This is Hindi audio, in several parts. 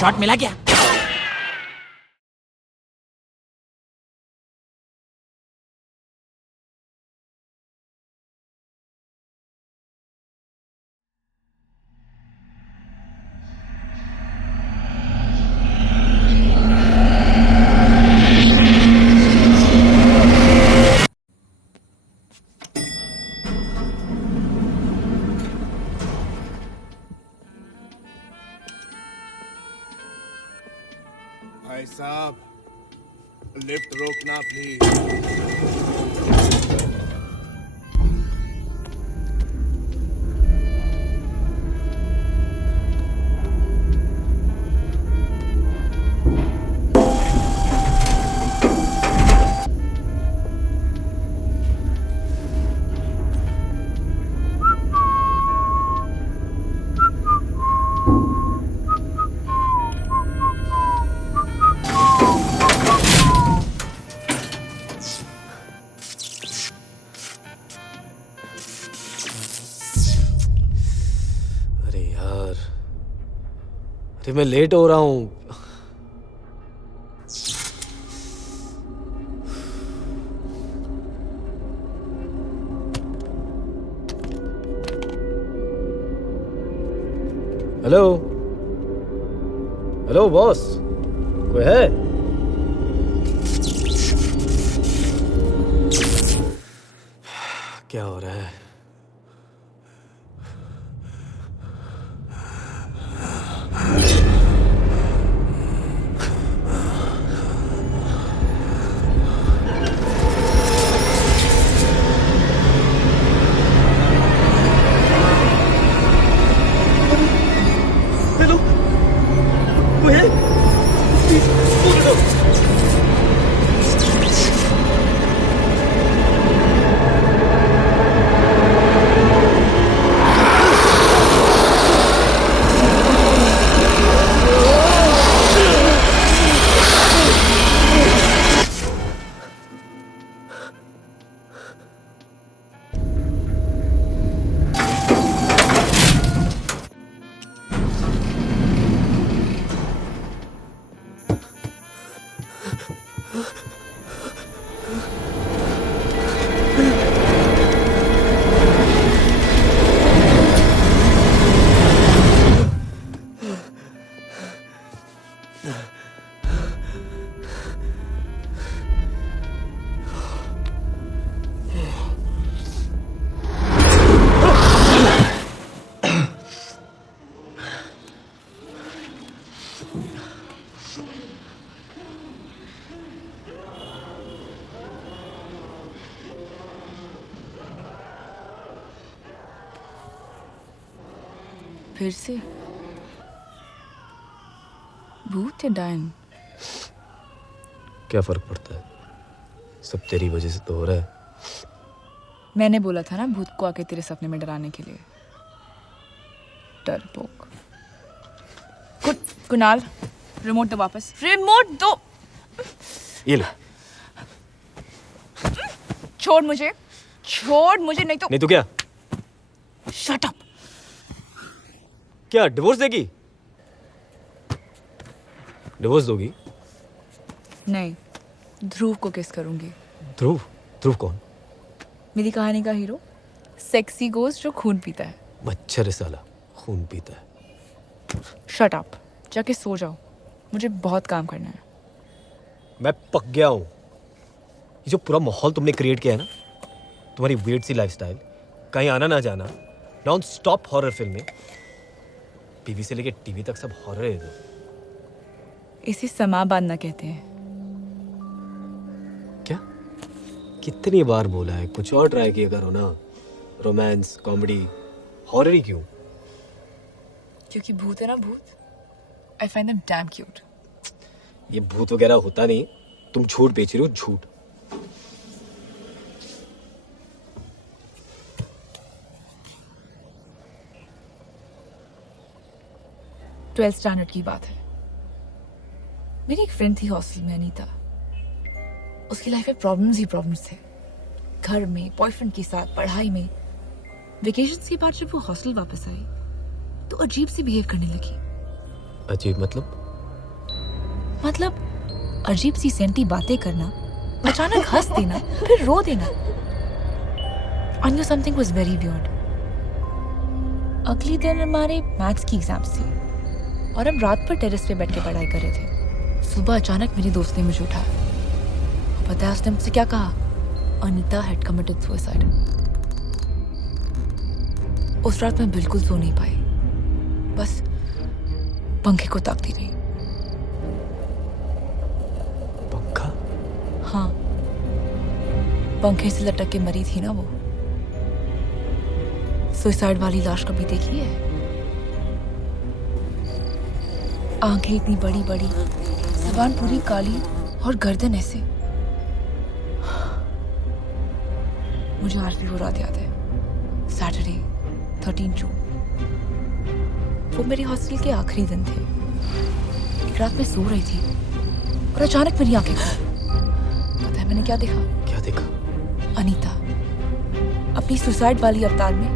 शॉट मिला क्या? भाई साहब, लिफ्ट रोकना प्लीज। अरे मैं लेट हो रहा हूँ। हेलो हेलो बॉस, कोई है? क्या हो रहा है? हेलो, कोई है? प्लीज बोल दो। फिर से भूत या डायन? क्या फर्क पड़ता है? सब तेरी वजह से तो हो रहा है। मैंने बोला था ना भूत को आके तेरे सपने में डराने के लिए। डरपोक। कुणाल, रिमोट दो वापस। रिमोट दो। ये ले। छोड़ मुझे नहीं तो। नहीं तो क्या? Shut up. क्या डिवोर्स देगी? डिवोर्स दोगी? नहीं, ध्रुव को किस करूंगी। ध्रुव? ध्रुव कौन? मेरी कहानी का हीरो, सेक्सी गोस्ट जो खून पीता है। मच्छर है साला, खून पीता है। शट अप, जाके सो जाओ, मुझे बहुत काम करना है। मैं पक गया हूँ। ये जो पूरा माहौल तुमने क्रिएट किया है ना, तुम्हारी वियर्ड सी लाइफस्टाइल, कहीं आना ना जाना, नॉन स्टॉप हॉरर फिल्में, टीवी से लेके टीवी तक सब हॉरर है। इसे समा बांधना कहते हैं। क्या? कितनी बार बोला है कुछ और ट्राई किया करो ना। रोमांस, कॉमेडी, हॉरर ही क्यों? क्योंकि भूत है ना भूत, I find them damn cute. ये भूत वगैरह होता नहीं, तुम झूठ बेच रही हो, झूठ। 12th स्टैंडर्ड की बात है। मेरी एक फ्रेंड थी हॉस्टल में, अनीता। उसकी लाइफ में प्रॉब्लम्स ही प्रॉब्लम्स थे, घर में, बॉयफ्रेंड के साथ, पढ़ाई में। वेकेशंस के बाद जब वो हॉस्टल वापस आई तो अजीब से बिहेव करने लगी। अजीब मतलब अजीब सी सेंटी बातें करना, अचानक हंस देना, फिर रो देना। I knew something was very weird. अगले दिन हमारे मैथ्स की एग्जाम्स थी और हम रात पर टेरेस पे बैठ के पढ़ाई कर रहे थे। सुबह अचानक मेरे दोस्त ने मुझे उठाया। पता है उसने मुझसे क्या कहा? Anita had committed suicide. उस रात मैं बिल्कुल सो नहीं पाई, बस पंखे को ताकती रही। पंखा? हाँ, पंखे से लटक के मरी थी ना वो। सुसाइड वाली लाश कभी देखी है? आंखें इतनी बड़ी बड़ी, जबान पूरी काली और गर्दन ऐसे। मुझे आज भी वो रात याद है। सैटरडे 13 जून। वो मेरे हॉस्टल के आखिरी दिन थे। एक रात मैं सो रही थी और अचानक मेरी आंखें खुली। पता है मैंने क्या देखा? क्या देखा? अनीता अपनी सुसाइड वाली अवतार में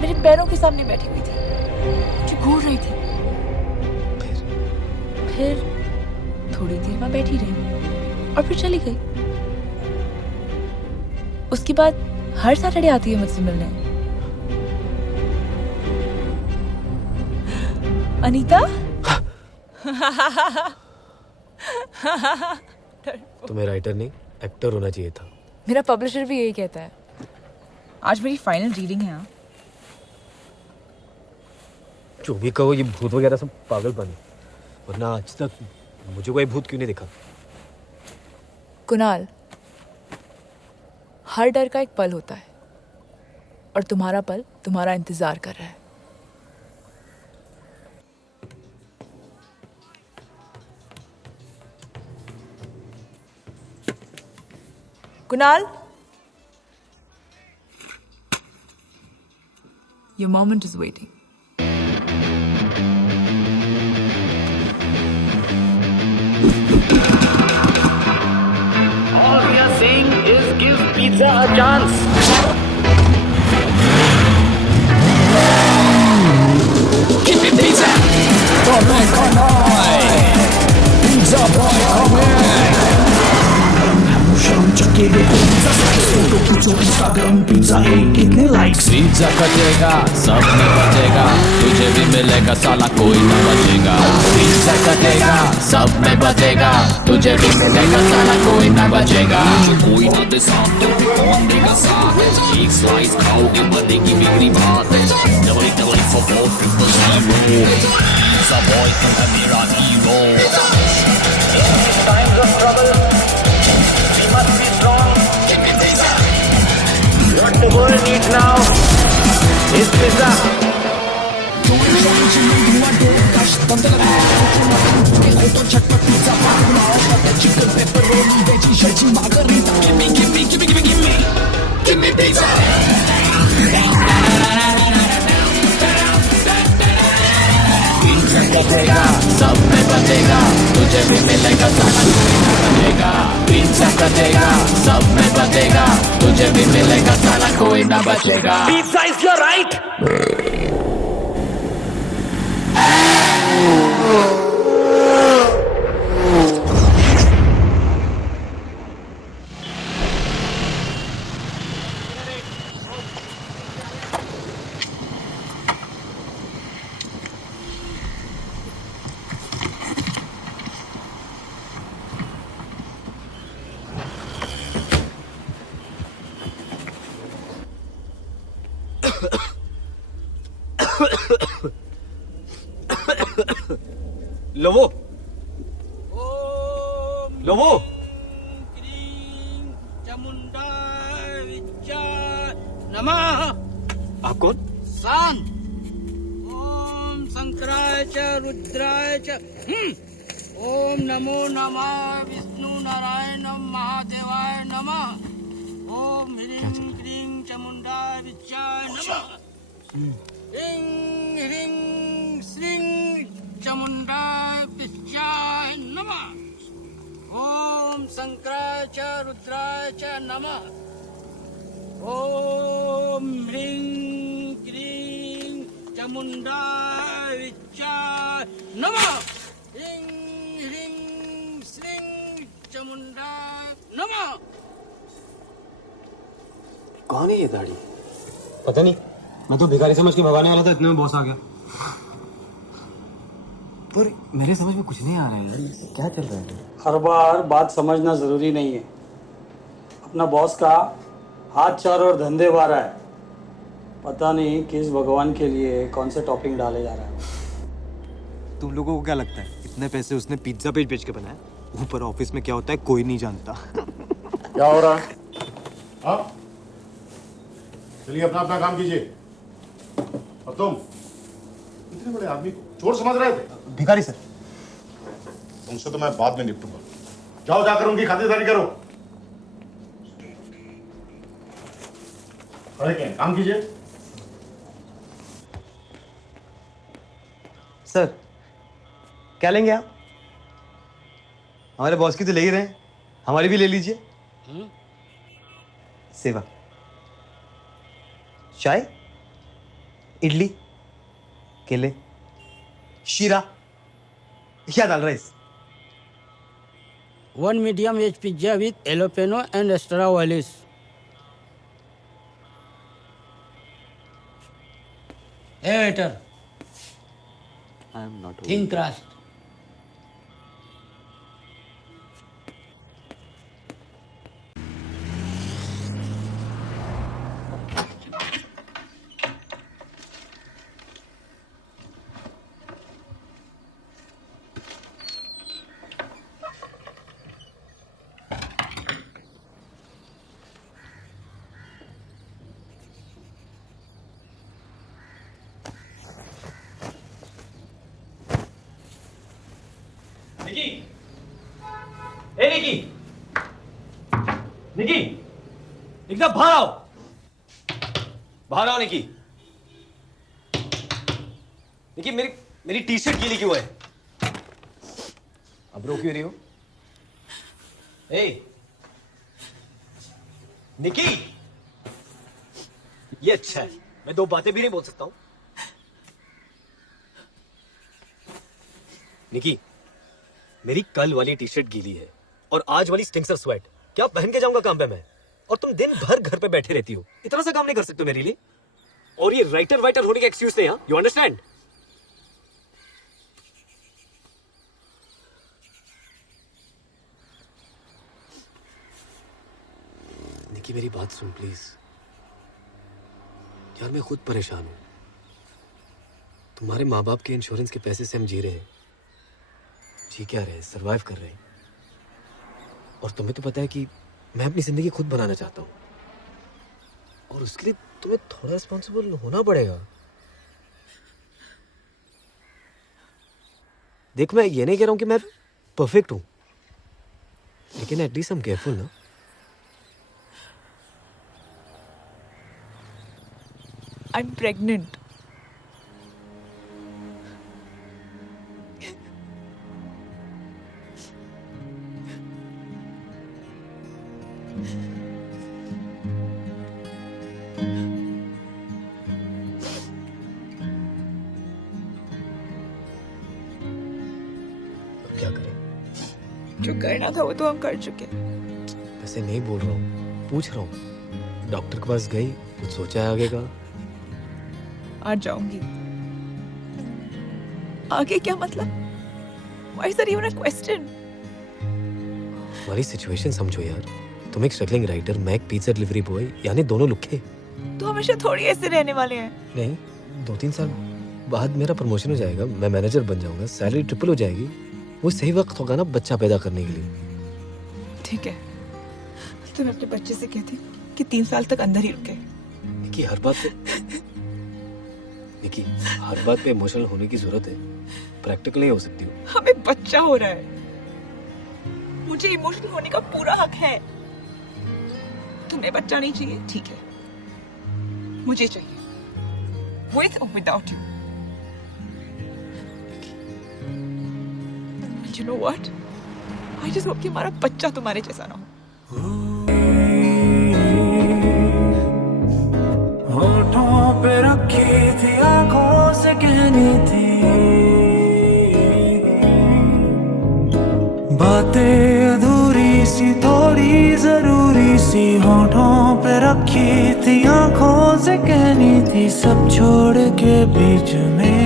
मेरे पैरों के सामने बैठी हुई थी, मुझे घूर रही थी। फिर थोड़ी देर में बैठी रही और फिर चली गई। उसके बाद हर सैटरडे आती है मुझसे मिलने। अनीता? तुम्हें राइटर नहीं, एक्टर होना चाहिए था। मेरा पब्लिशर भी यही कहता है। आज मेरी फाइनल रीडिंग है। हाँ, जो भी कहो, ये भूत वगैरह सब पागलपन है, वरना आज तक मुझे कोई भूत क्यों नहीं दिखा? कुणाल, हर डर का एक पल होता है और तुम्हारा पल तुम्हारा इंतजार कर रहा है। Kunal, your moment is waiting. All we are saying is give pizza a chance. Give me pizza. Come on. Pizza boy, come in. चकेले पिज्जा स्लाइस, फोटो खींचो इंस्टाग्राम पिज्जा एक कितने लाइक्स। पिज्जा कटेगा, सब में बचेगा, तुझे भी मिलेगा, साला कोई ना बचेगा। पिज्जा कटेगा, सब में बचेगा, तुझे भी मिलेगा, साला कोई ना बचेगा। कोई ना दे साथ तो कौन देगा साथ? एक स्लाइस खाओगे बनेगी बिगड़ी बात। Double double for 400। Pizza boy तुम है मेरा hero. Times of trouble, we must be strong. What the world needs now is pizza. Give me pizza. Pizza कटेगा, सब में बचेगा, तुझे भी मिलेगा, साला कोई ना बचेगा। पिज्जा कटेगा, सब में बचेगा, तुझे भी मिलेगा, साला कोई ना बचेगा। Pizza is your right. लोवो, लोवो, नमः। आप कौन? सांग ओम शंकराय च रुद्राय च ओम नमो नमः विष्णु नारायण महादेवाय नमः। ओम ह्रीं क्रीं चामुंडाय विद्याय नमः। ह्रीं ह्रीं श्रीं चामुंडाय विद्याय नमः। ओम शंकराय च रुद्राय च नमः। ओम ह्रीं क्रीं चामुंडाय विद्याय नमः। ह्रीं ह्रीं श्रीं चामुंडाय नमः। कौन है ये दाढ़ी? पता नहीं, मैं तो भिखारी समझ के भगाने वाला था, इतने में बॉस आ गया। पर मेरे समझ में कुछ नहीं आ रहा है यार, क्या चल रहा है? हर बार बात समझना जरूरी नहीं है। अपना बॉस का हाथ चार और धंधे बारह है। पता नहीं किस भगवान के लिए कौन से टॉपिंग डाले जा रहा है। तुम लोगों को क्या लगता है इतने पैसे उसने पिज्जा पेज बेच के बनाए? ऊपर ऑफिस में क्या होता है कोई नहीं जानता। क्या हो रहा है? हाँ, चलिए अपना अपना काम कीजिए। और तुम इतने बड़े आदमी को चोर समझ रहे थे? भिखारी सर। तुमसे तो मैं बाद में निपटूंगा। जाओ जाकर उनकी खातिरदारी करो। अरे क्या काम कीजिए। सर क्या लेंगे आप? हमारे बॉस की तो ले ही रहे हैं, हमारी भी ले लीजिए। सेवा, चाय, इडली, केले, शीरा या दाल rice. One medium veg pizza with jalapeno and extra olives. Hey waiter, I am not thin crust. निकी, ए निकी, निकी, एकदम बाहर आओ, बाहर आओ निकी। निकी मेरी टी शर्ट गीली क्यों है? अब रो क्यों रही हो? ए निकी, ये अच्छा है, मैं दो बातें भी नहीं बोल सकता हूं। निकी, मेरी कल वाली टी शर्ट गीली है और आज वाली स्टिंक्सर स्वेट क्या पहन के जाऊंगा काम पे मैं? और तुम दिन भर घर पे बैठे रहती हो, इतना सा काम नहीं कर सकते मेरे लिए? और ये राइटर होने का एक्सक्यूज नहीं, यू अंडरस्टैंड? निकी मेरी बात सुन प्लीज। यार मैं खुद परेशान हूं। तुम्हारे माँ बाप के इंश्योरेंस के पैसे से हम जी रहे हैं, जी क्या रहे हैं, सर्वाइव कर रहे हैं। और तुम्हें तो पता है कि मैं अपनी जिंदगी खुद बनाना चाहता हूं, और उसके लिए तुम्हें थोड़ा रिस्पॉन्सिबल होना पड़ेगा। देख मैं ये नहीं कह रहा हूं कि मैं परफेक्ट हूं, लेकिन एटलीस्ट आई एम केयरफुल ना। I'm pregnant. क्या करें? जो करना था वो तो हम कर चुके। वैसे नहीं बोल रहा हूँ, पूछ रहा हूँ। डॉक्टर के पास गई, कुछ सोचा है आगे का? आज जाऊंगी। आगे क्या मतलब? Why is that even a question? हमारी सिचुएशन समझो यार। तुम एक स्ट्रगलिंग राइटर, मैं एक पिज्जा डिलीवरी बॉय, यानी दोनों लुक्के। तो हमेशा थोड़ी ऐसे रहने वाले हैं। नहीं, 2-3 साल बाद मेरा प्रमोशन हो जाएगा, मैं मैनेजर बन जाऊंगा, सैलरी ट्रिपल हो जाएगी। वो सही वक्त होगा ना बच्चा पैदा करने के लिए। ठीक है, तो मैं अपने बच्चे से कहती कि 3 साल तक अंदर ही रुके। कि हर बात पे देखिए, हर बात पे इमोशनल होने की जरूरत है, प्रैक्टिकल नहीं हो सकती हो। हमें बच्चा हो रहा है, मुझे इमोशनल होने का पूरा हक है। तुम्हें बच्चा नहीं चाहिए, ठीक है, मुझे चाहिए, with or without you. And you know what? I just hope कि हमारा बच्चा तुम्हारे जैसा ना हो। होठों पे रखी थी, आंखों से कहनी थी बातें अधूरी सी, थोड़ी जरूरी सी। होठों पे रखी थी, आंखों से कहनी थी, सब छोड़ के बीच में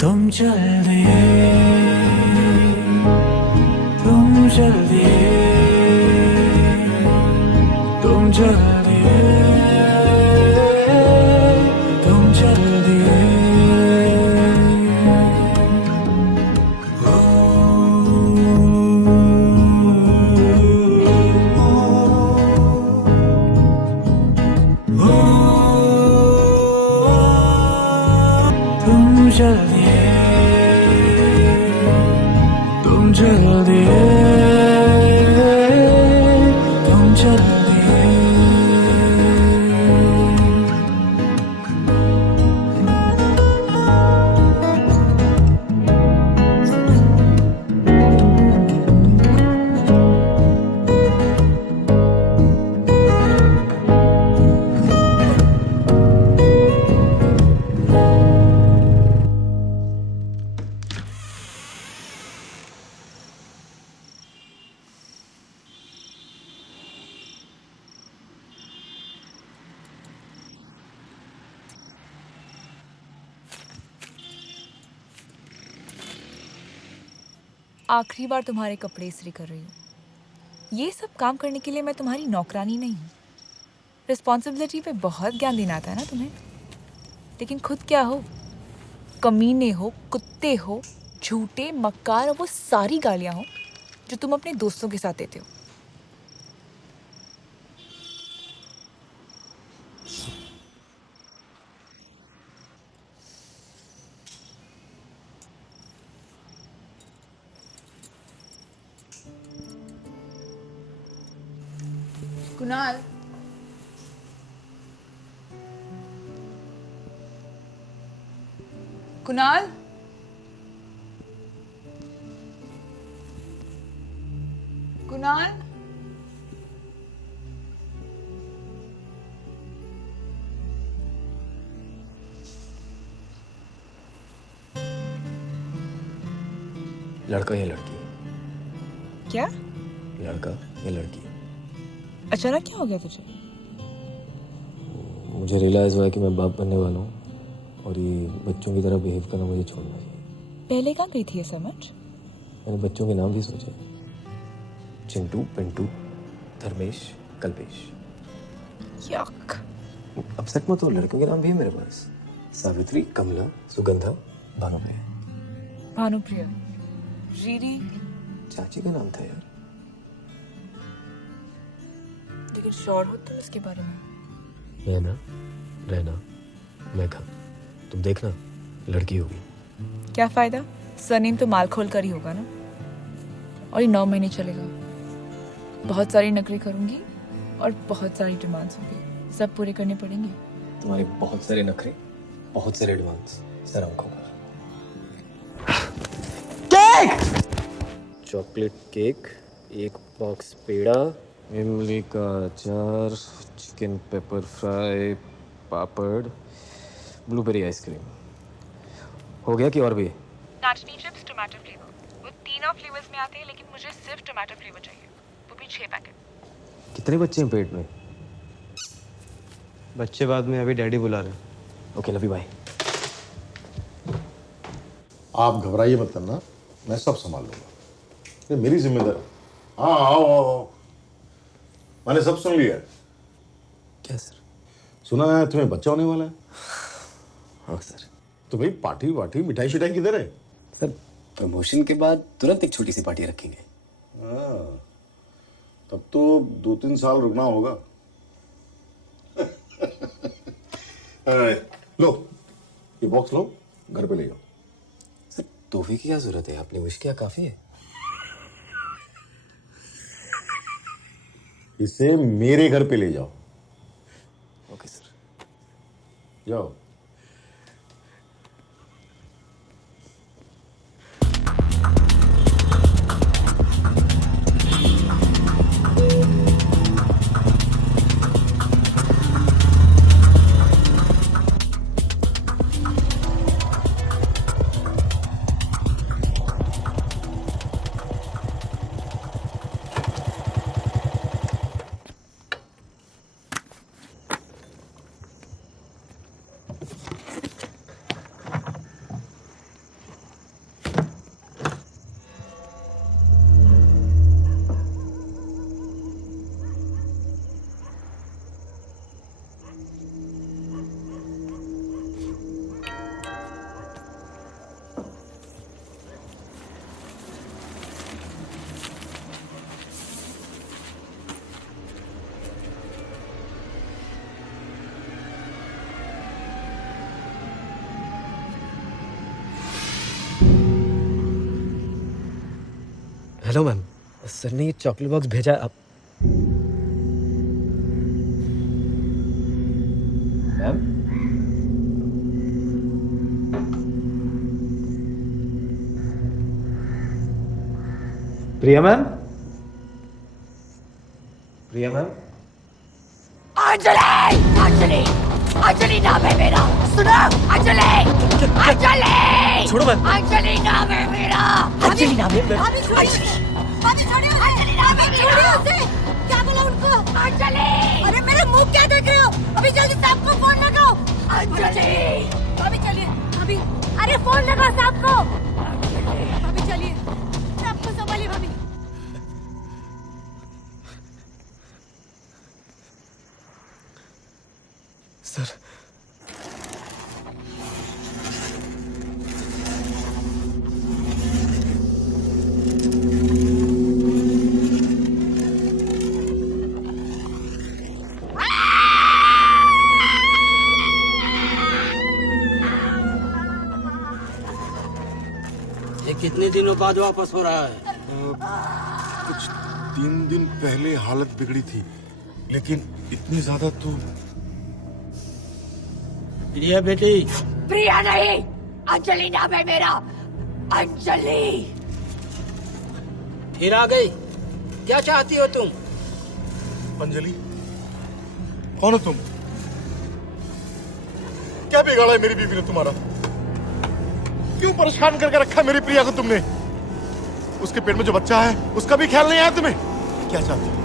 तुम चल दिए, तुम चल दिए, तुम चल दिए, तुम चल दिए। तुम चल दिए, तुम चल दिए, तुम चल दिए। आखिरी बार तुम्हारे कपड़े इस्त्री कर रही हूँ। ये सब काम करने के लिए मैं तुम्हारी नौकरानी नहीं हूँ। रिस्पॉन्सिबिलिटी पे बहुत ज्ञान देना आता है ना तुम्हें, लेकिन खुद क्या हो? कमीने हो, कुत्ते हो, झूठे, मक्कार और वो सारी गालियाँ हो जो तुम अपने दोस्तों के साथ देते हो। कुणाल, कुणाल, कुणाल, लड़का या लड़की? क्या? लड़का या लड़की? अचानक क्या हो गया तुझे? मुझे रियलाइज हुआ है कि मैं बाप बनने वाला हूँ और ये बच्चों की तरह बिहेव करना मुझे छोड़ना चाहिए। पहले कहाँ गई थी ये समझ? मैंने बच्चों के नाम भी सोचे, चिंटू, पिंटू, धर्मेश, कल्पेश। यक। अपसेट मत हो, लड़कियों के नाम भी है मेरे पास। सावित्री, कमला, सुगंधा, भानुप्रिया। भानुप्रिया, रीरी, चाची का नाम था यार। लेकिन श्योर हो तुम इसके बारे में? नैना, रैना, मेघा, तुम देखना लड़की होगी। क्या फायदा, सरनेम तो माल खोल कर ही होगा ना। और ये 9 महीने चलेगा। बहुत सारी नकली करूंगी और बहुत सारी डिमांड्स होंगी, सब पूरे करने पड़ेंगे। तुम्हारे बहुत सारे नखरे, बहुत सारे एडवांस, सर आंखों पर। केक! चॉकलेट केक, 1 बॉक्स पेड़ा, इमली का अचार, चिकन पेपर फ्राई, पापड़, ब्लूबेरी आइसक्रीम। हो गया कि और भी? नाचनी चिप्स टोमेटो फ्लेवर, वो तीनों फ्लेवर्स में आते हैं, लेकिन मुझे सिर्फ टोमेटो फ्लेवर चाहिए, वो भी 6 पैकेट। कितने बच्चे हैं पेट में? बच्चे बाद में, अभी डैडी बुला रहे हैं। Okay, love you, bye. आप घबराइए मत करना, मैं सब संभाल लूंगा, ये मेरी जिम्मेदारी। हाँ, आओ आओ आओ, मैंने सब सुन लिया। क्या सर? सुना है तुम्हें बच्चा होने वाला है। हाँ सर। तो भाई पार्टी वार्टी, मिठाई शिठाई किधर है? सर, प्रमोशन के बाद तुरंत एक छोटी सी पार्टी रखेंगे। हाँ, तब तो 2-3 साल रुकना होगा। लो ये बॉक्स लो, घर पे ले जाओ। सर तोहफे की क्या जरूरत है, आपने विश किया काफी है। इसे मेरे घर पे ले जाओ। Okay sir. जाओ। हेलो मैम, सर ने ये चॉकलेट बॉक्स भेजा है। आप मैम प्रिया मैम, प्रिया मैम। अंजलि, अंजलि, अंजलि नाम है मेरा, सुनो अंजलि, अंजलि, छोड़ो मैम। अंजलि नाम है मेरा, अंजलि नाम है मेरा। अभी छोड़िए, अंजलि नाम है मेरा, उसे क्या बोला उनको, अंजलि, अरे मेरे मुंह क्या देख रहे हो, अभी जल्दी साहब को फोन लगाओ, अंजलि, अभी चलिए, अभी, अरे फोन लगाओ साहब को, अभी चलिए, साहब को संभालिए भाभी। सर ये कितने दिनों बाद वापस हो रहा है? कुछ 3 दिन पहले हालत बिगड़ी थी, लेकिन इतनी ज्यादा तो। प्रिया बेटी, प्रिया नहीं, अंजलि नाम है मेरा, अंजलि। फिर आ गई? क्या चाहती हो तुम? अंजलि, कौन हो तुम? क्या बिगाड़ा है मेरी बीवी ने तुम्हारा? क्यों परेशान करके रखा है मेरी प्रिया को तुमने? उसके पेट में जो बच्चा है उसका भी ख्याल नहीं आया तुम्हें? क्या चाहती हो?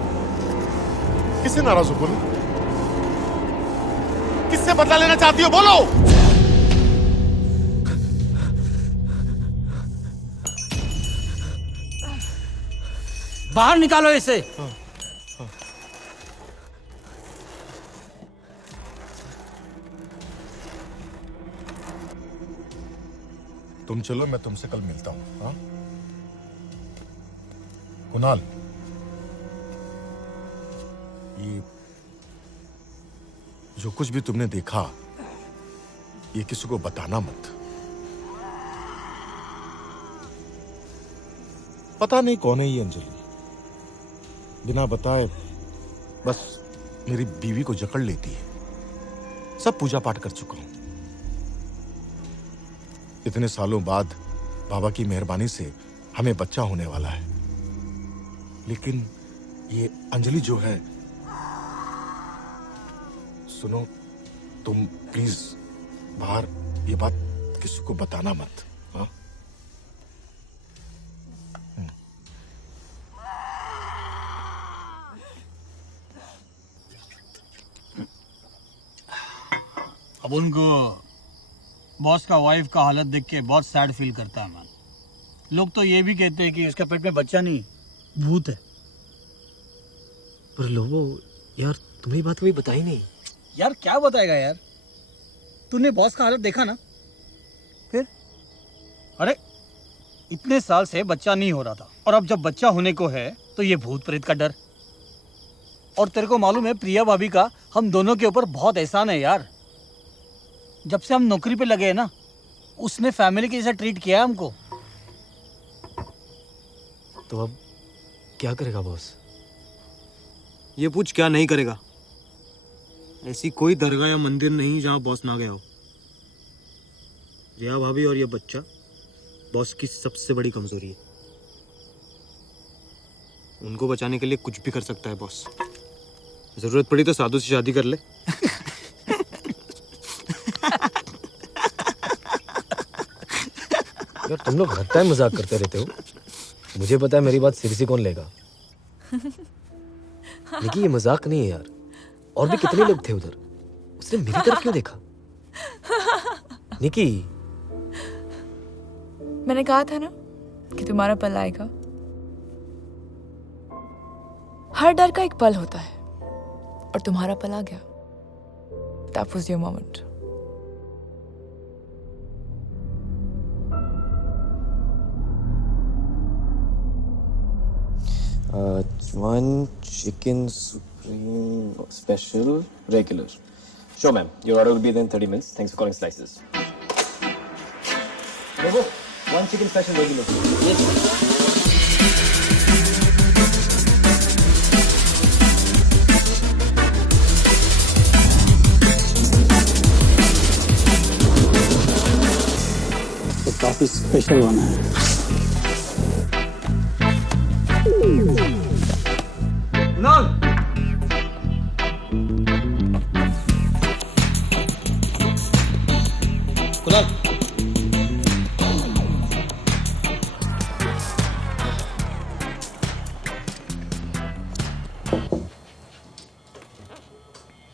किससे नाराज हो, बोलो। किससे बदला लेना चाहती हो, बोलो। बाहर निकालो इसे। तुम चलो, मैं तुमसे कल मिलता हूं। हाँ? कुणाल, ये जो कुछ भी तुमने देखा, ये किसी को बताना मत। पता नहीं कौन है ये अंजलि, बिना बताए बस मेरी बीवी को जकड़ लेती है। सब पूजा पाठ कर चुका हूं। इतने सालों बाद बाबा की मेहरबानी से हमें बच्चा होने वाला है, लेकिन ये अंजलि जो है, सुनो, तुम प्लीज बाहर ये बात किसी को बताना मत। हाँ? अब उनको बॉस का वाइफ का हालत देख के बहुत सैड फील करता है मैन। लोग तो ये भी कहते हैं कि उसका पेट में बच्चा नहीं, भूत है। पर लोगों, यार तुम्हें बात कभी बताई नहीं। यार क्या बताएगा यार, तूने बॉस का हालत देखा ना? फिर अरे इतने साल से बच्चा नहीं हो रहा था, और अब जब बच्चा होने को है तो ये भूत प्रेत का डर। और तेरे को मालूम है प्रिया भाभी का हम दोनों के ऊपर बहुत एहसान है यार। जब से हम नौकरी पे लगे हैं ना, उसने फैमिली के जैसा ट्रीट किया है हमको। तो अब क्या करेगा बॉस? ये पूछ क्या नहीं करेगा। ऐसी कोई दरगाह या मंदिर नहीं जहां बॉस ना गया हो। रिया भाभी और ये बच्चा बॉस की सबसे बड़ी कमजोरी है। उनको बचाने के लिए कुछ भी कर सकता है बॉस। जरूरत पड़ी तो साधु से शादी कर ले। यार तुम लोग हर टाइम मजाक करते रहते हो। मुझे पता है मेरी बात सीरियसली कौन लेगा। निकी ये मजाक नहीं है यार। और भी कितने लोग थे उधर, उसने मेरी तरफ क्यों देखा? निकी मैंने कहा था ना कि तुम्हारा पल आएगा। हर डर का एक पल होता है और तुम्हारा पल आ गया। That was your moment. One chicken supreme special regular. Sure, ma'am. Your order will be there in 30 minutes. Thanks for calling Slices. Bravo. One chicken special regular. Yes. तो काफी स्पेशल बना है। कुणाल,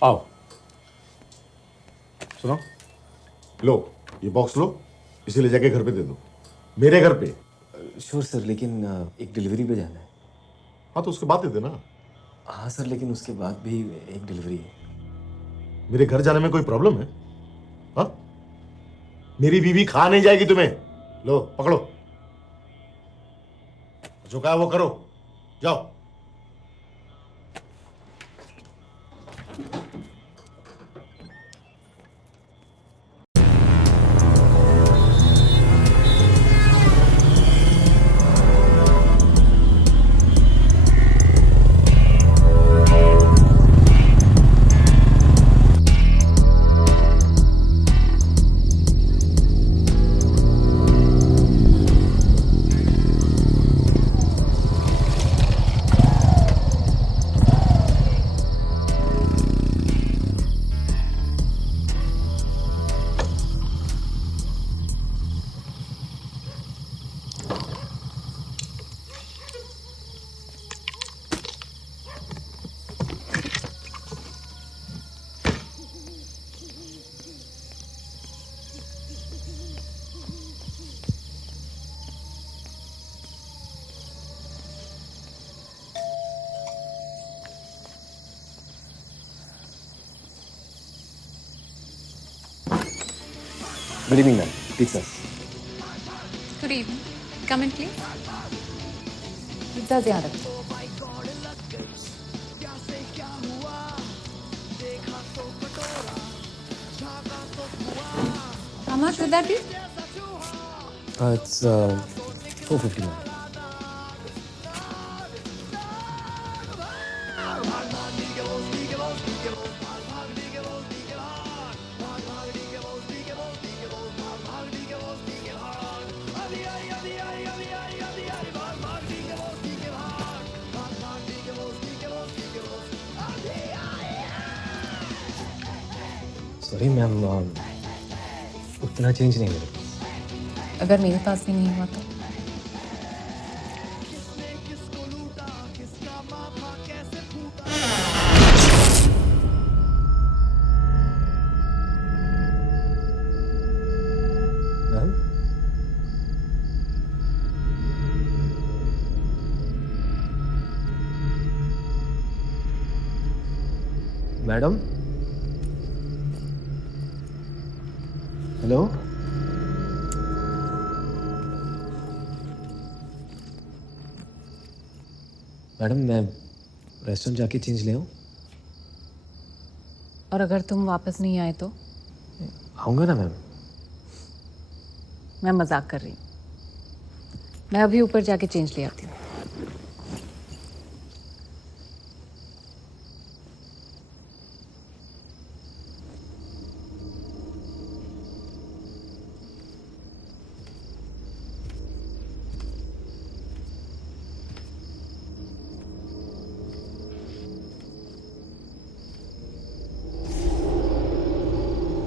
आओ। सुनो, लो ये बॉक्स लो, इसे ले जाके घर पे दे दो। मेरे घर पे। श्योर सर, लेकिन एक डिलीवरी पे जाना है। हाँ तो उसके बाद दे देना। हाँ सर, लेकिन उसके बाद भी एक डिलीवरी है। मेरे घर जाने में कोई प्रॉब्लम है? हाँ, मेरी बीवी खा नहीं जाएगी तुम्हें। लो पकड़ो, जो कहा वो करो, जाओ। Good evening, ma'am. Pizzas. Good evening. Come in, please. Pizza ध्यान रखो। How much would that be? It's 450, ma'am. Sorry ma'am, उतना चेंज नहीं मेरे पास। अगर मेरे पास भी नहीं हुआ तो मैम, मैडम, हेलो। मैडम मैं रेस्टोरेंट जाके चेंज ले आऊँ? और अगर तुम वापस नहीं आए तो? आऊंगा ना मैम। मैं मजाक कर रही हूँ। मैं अभी ऊपर जाके चेंज ले आती हूँ।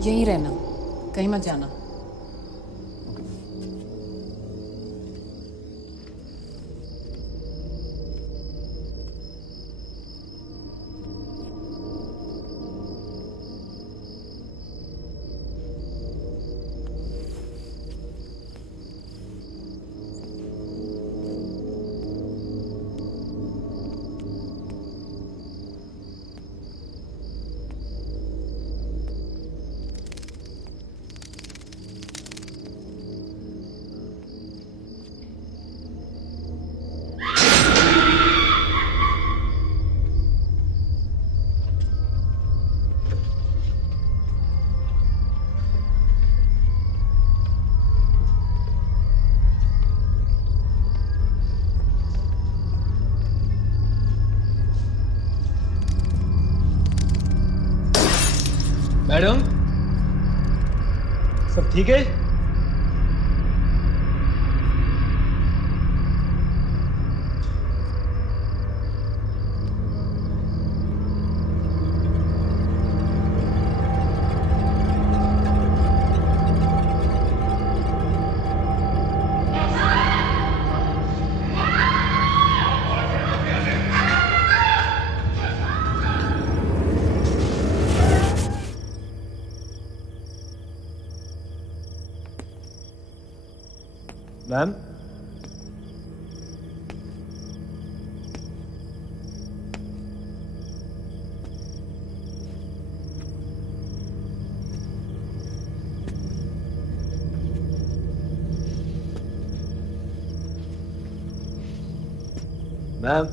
यहीं रहना, कहीं मत जाना। मैडम, सब ठीक है? मैम, मैम,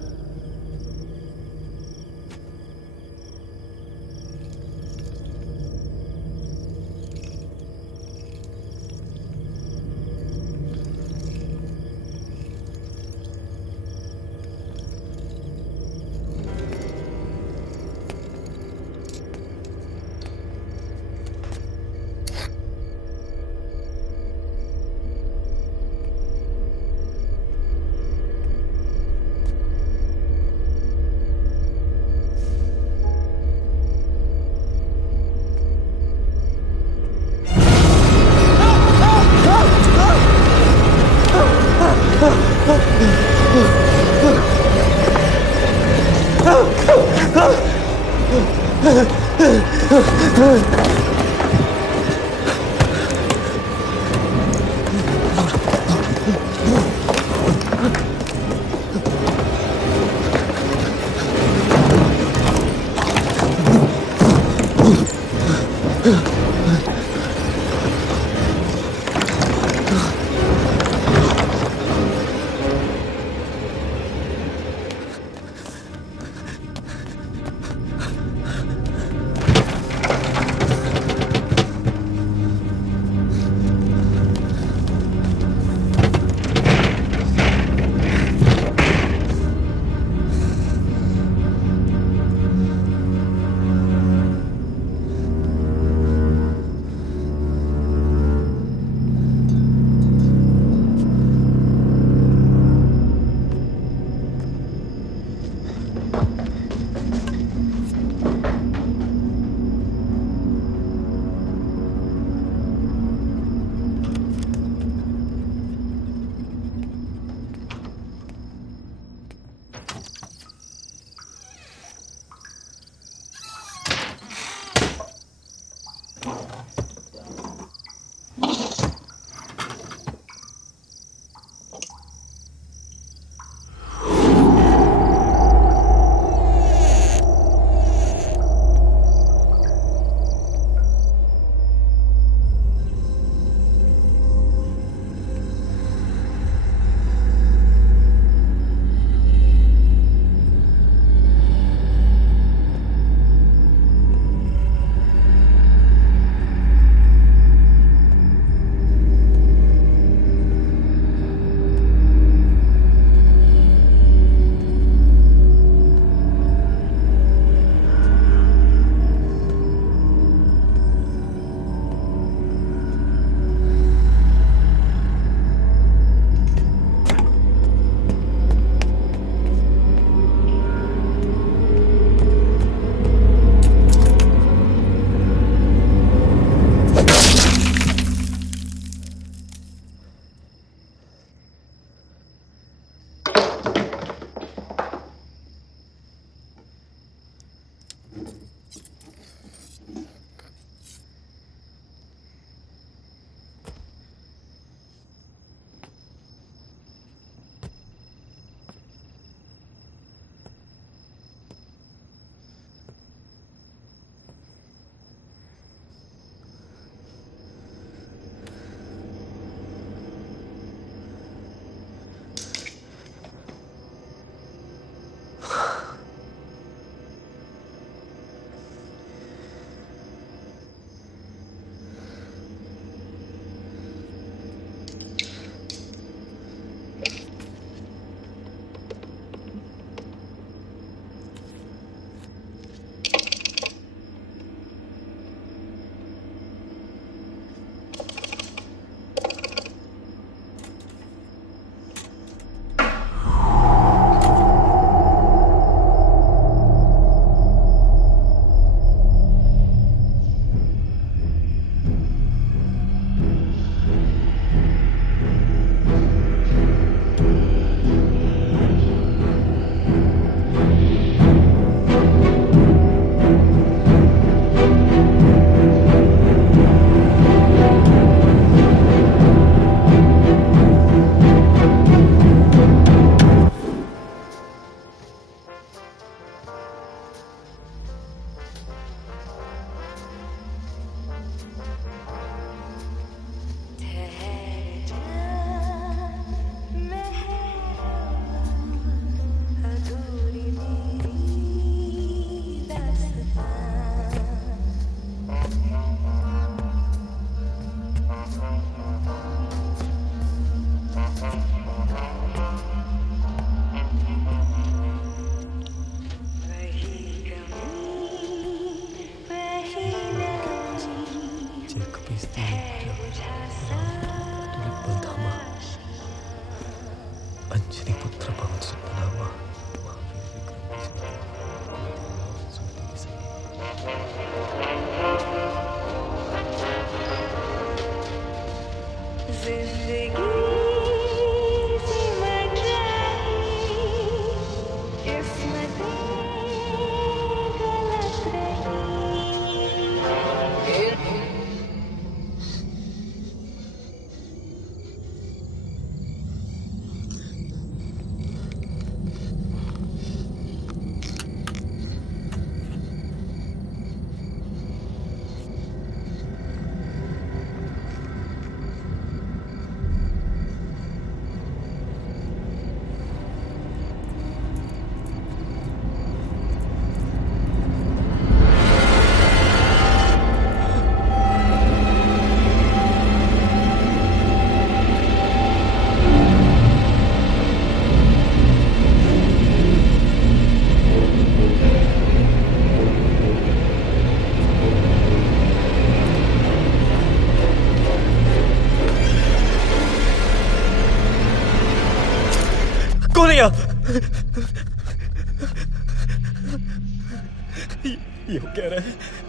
ये वो कह रहा है।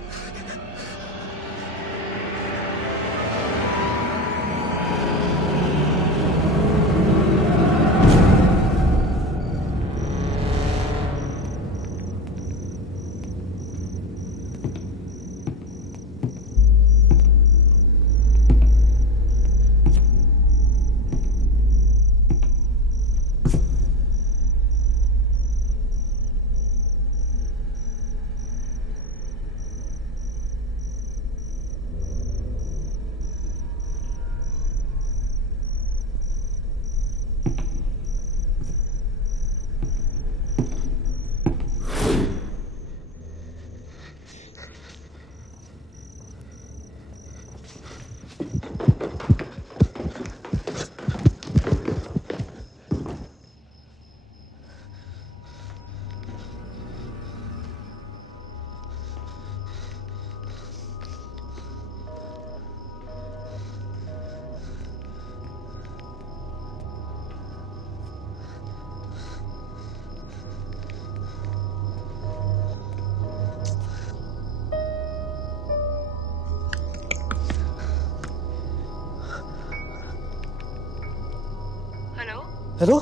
हेलो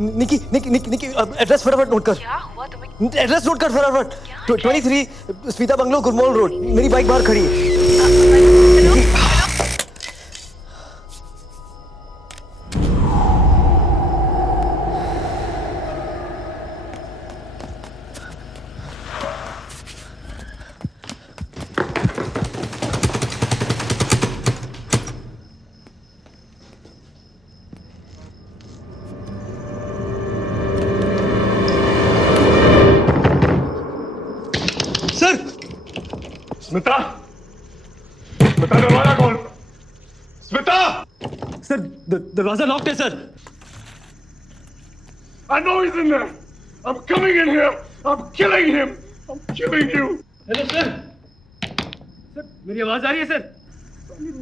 निकी निकी निकी निकी एड्रेस फटाफट नोट कर। क्या हुआ तुम्हें? एड्रेस नोट कर फटाफट। 23 स्मिता बंगलो गुरमोल रोड। मेरी बाइक बाहर खड़ी है। स्मिता, स्मिता दरवाजा खोल। स्मिता! सर दरवाजा लॉक्ड है sir. I know he's in there. I'm coming in here. I'm killing him. I'm killing you. Hello sir. Sir मेरी आवाज आ रही है सर?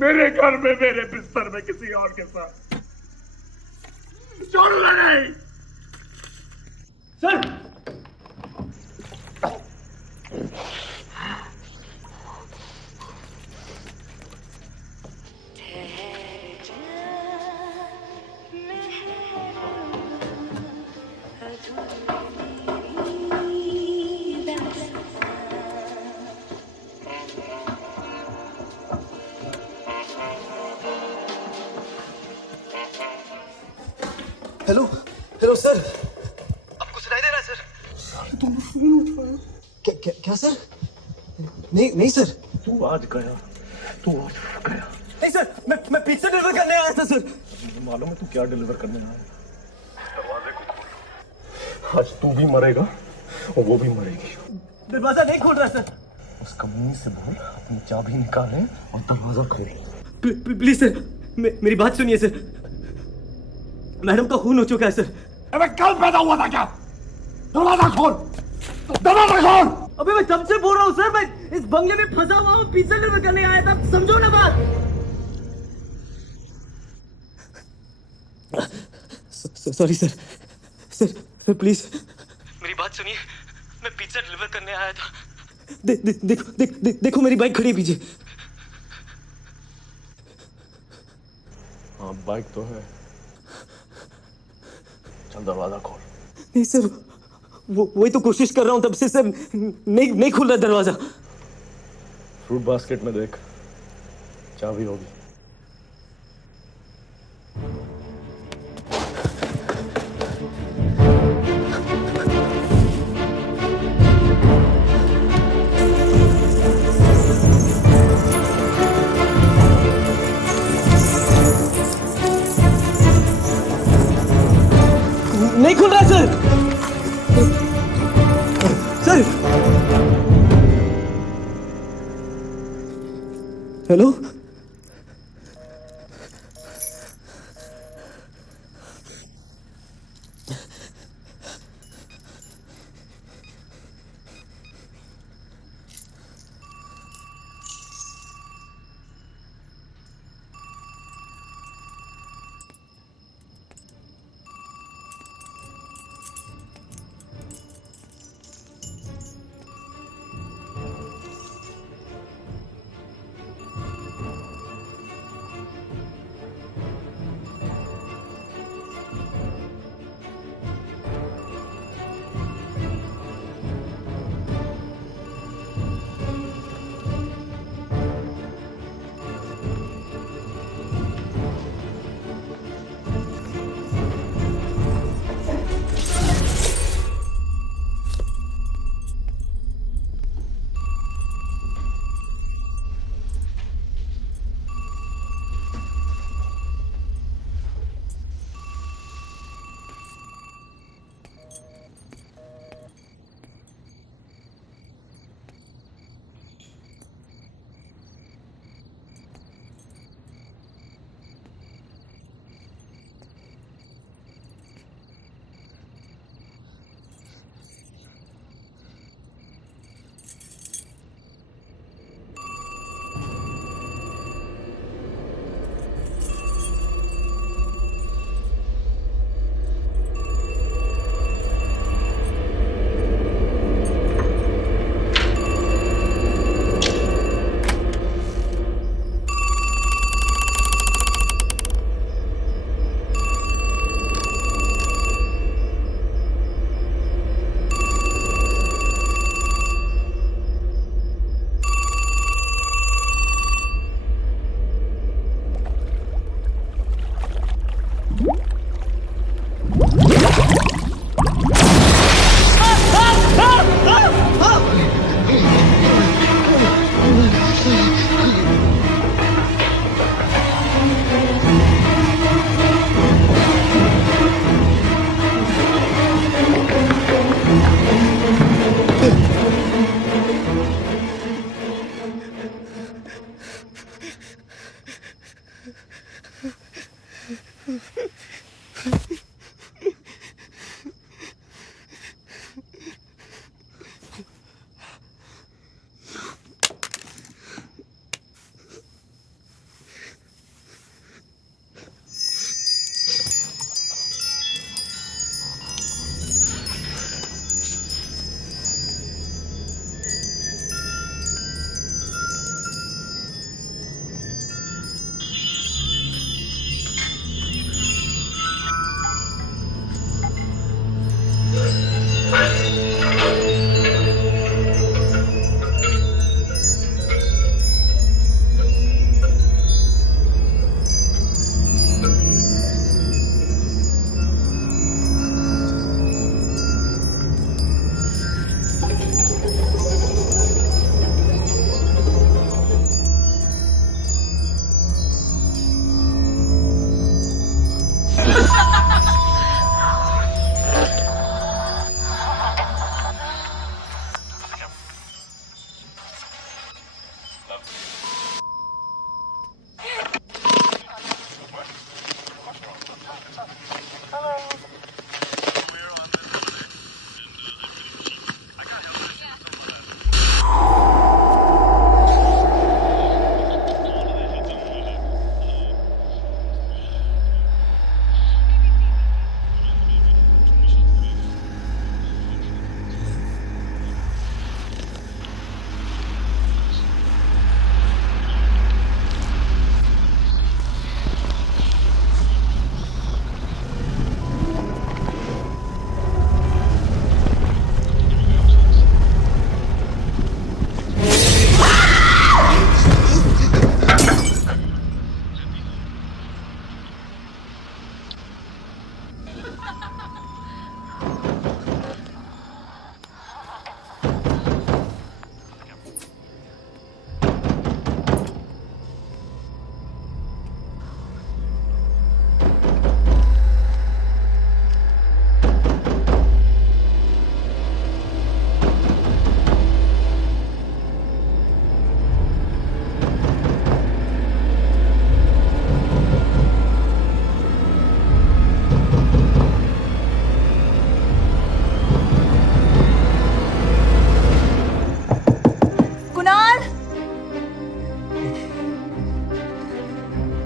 मेरे घर में मेरे बिस्तर में किसी और के साथ छोड़ूंगा नहीं। सर हेलो हेलो सर, आपको सुनाई दे रहा है सर? तुम फोन उठाया? क्या क्या क्या सर? नहीं नहीं सर। तू आज गया, तू आज गया। नहीं सर, मैं पिज्जा डिलीवर करने आया था सर। मालूम है तू क्या डिलीवर करने आया? दरवाजे को खोल। आज तू भी मरेगा और वो भी मरेगी। दरवाजा नहीं खोल रहा सर। उस कमीनी से बोल अपनी चाबी निकाले और दरवाजा खोल। प्लीज सर, मेरी बात सुनिए सर। मैडम का खून हो चुका है सर। अबे कल पैदा हुआ था क्या? दरवाजा खोल, दरवाजा खोल। अबे मैं तब से बोल रहा हूँ सर, मैं इस बंगले में फंसा हुआ हूँ, पिज्जा डिलीवर करने आया था, समझो ना बात। सॉरी सर, सर प्लीज मेरी बात सुनिए। मैं पिज्जा डिलीवर करने आया था। देखो मेरी बाइक खड़ी है पीछे। हाँ बाइक तो है। चल दरवाजा खोल। नहीं सर, वही तो कोशिश कर रहा हूँ तब से सर। नहीं खुल रहा दरवाजा। फ्रूट बास्केट में देख, चाबी होगी। नहीं खुल रहा सर। सर हेलो,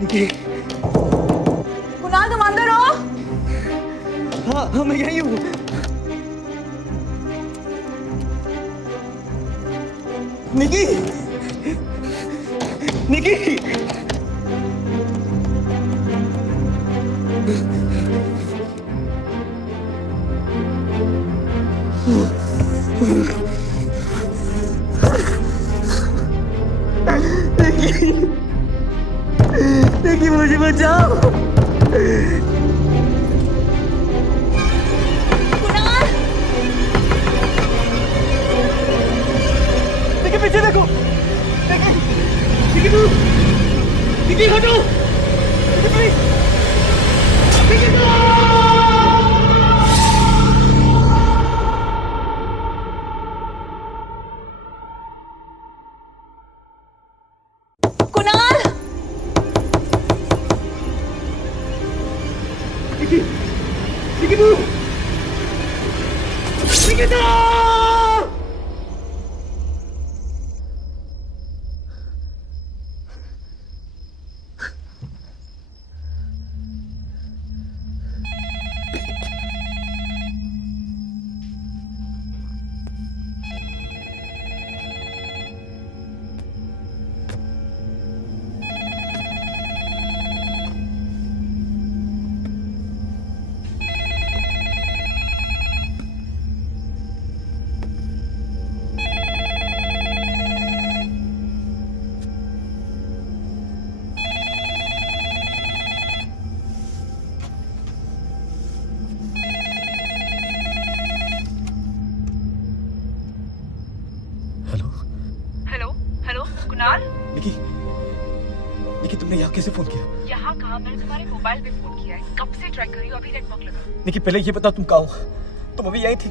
निकी। कुणाल तुम अंदर हो? हाँ मैं यही हूँ। निकी, निकी। निकी मुझे बचाओ। निकी पीछे देखो। निकी तू, निकी हटो। निकी प्लीज। निकी तू। कुणाल! निकी, निकी तू, निकी तू। कुणाल, निकी, निकी तुमने यहाँ कैसे फोन किया? यहाँ कहा, मैंने तुम्हारे मोबाइल पे फोन किया है। कब से ट्राई कर रही हो, अभी नेटवर्क लगा। निकी पहले ये बता तुम कहाँ हो? तुम अभी यहीं थी,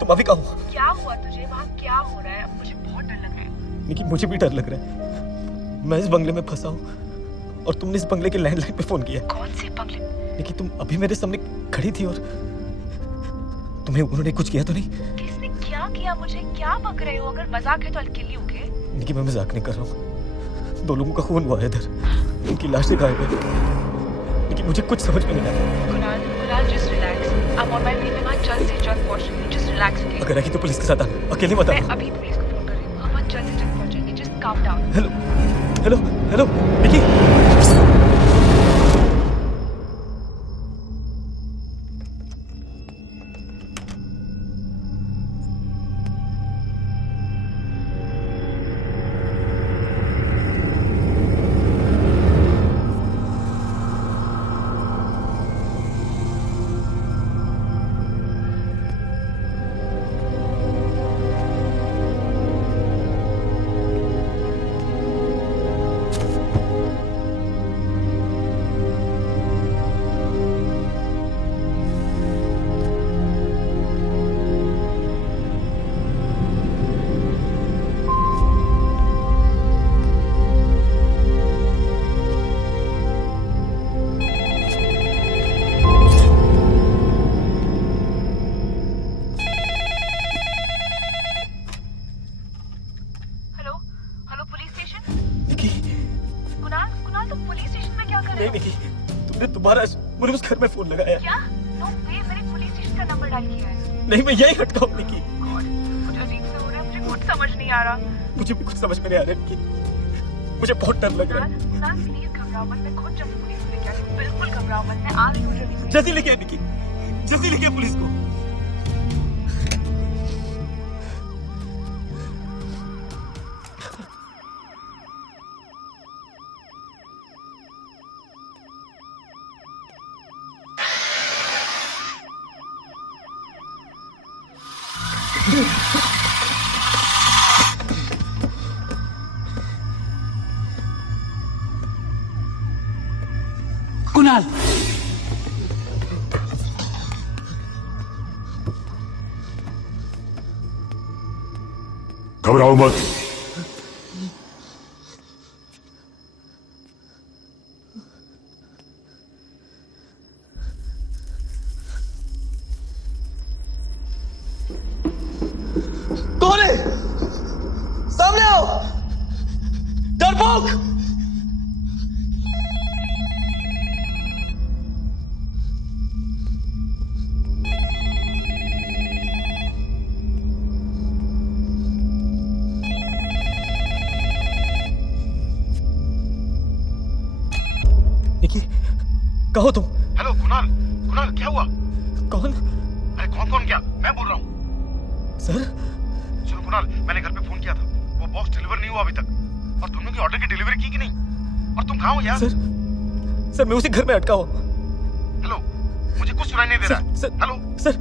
तुम अभी कहाँ हो? क्या हुआ तुझे? वहाँ क्या हो रहा है? अब मुझे बहुत डर लग रहा है। निकी मुझे भी डर लग रहा है। मैं इस बंगले में फंसा हूँ और तुमने इस बंगले के लैंडलाइन पे फोन किया। कौन से बंगले? निकी तुम अभी मेरे सामने खड़ी थी और तुम्हें उन्होंने कुछ किया तो नहीं? किसने क्या किया? मुझे क्या बक रहे हो? अगर मजाक है तो अकेली हो गए। निकी मैं मजाक नहीं कर रहा हूँ। 2 लोगों का खून हुआ है इधर, उनकी लाशें गायब है। निकी मुझे कुछ समझ में नहीं आ रहा। Kunal just relax. I am on my way. मैं जल्द से जल्द पहुंचूंगी। Just relax. अगर है कि तो पुलिस के साथ आना, अकेले मत आना। मैं अभी पुलिस को फोन कर रही हूँ। हम जल्द से जल्द पहुंचेंगे। जस्ट काम down. Hello hello hello Nikki. दोबारा मुझे उस घर में फोन लगाया। क्या? नो वे, मैंने पुलिस स्टेशन का नंबर डायल किया है। नहीं मैं यही हटका हूँ निकी। मुझे अजीब सा हो रहा है, मुझे कुछ समझ नहीं आ रहा। मुझे भी कुछ समझ में नहीं आ रहा निकी, मुझे बहुत डर लग रहा है। प्लीज घबराओ मत, मैं खुद जब पुलिस लेके आ रही हूँ। बिल्कुल घबराओ मत, मैं आ रही हूँ जल्दी। जल्दी लेके आ निकी, जल्दी लेके आ पुलिस को। कुणाल, घबराओ मत। कौन है? सामने आओ, डरपोक। निकी, कहो तुम। हेलो कुणाल, कुणाल क्या हुआ? कौन? अरे कौन कौन क्या? मैं बोल रहा हूँ। सर? सुनो कुणाल, मैंने घर पे फोन किया था, वो बॉक्स डिलीवर नहीं हुआ अभी तक। और तुमने की ऑर्डर की डिलीवरी की कि नहीं? और तुम कहाँ हो यार? सर मैं उसी घर में अटका हुआ। हेलो, मुझे कुछ सुनाई नहीं दे रहा। सर, हेलो सर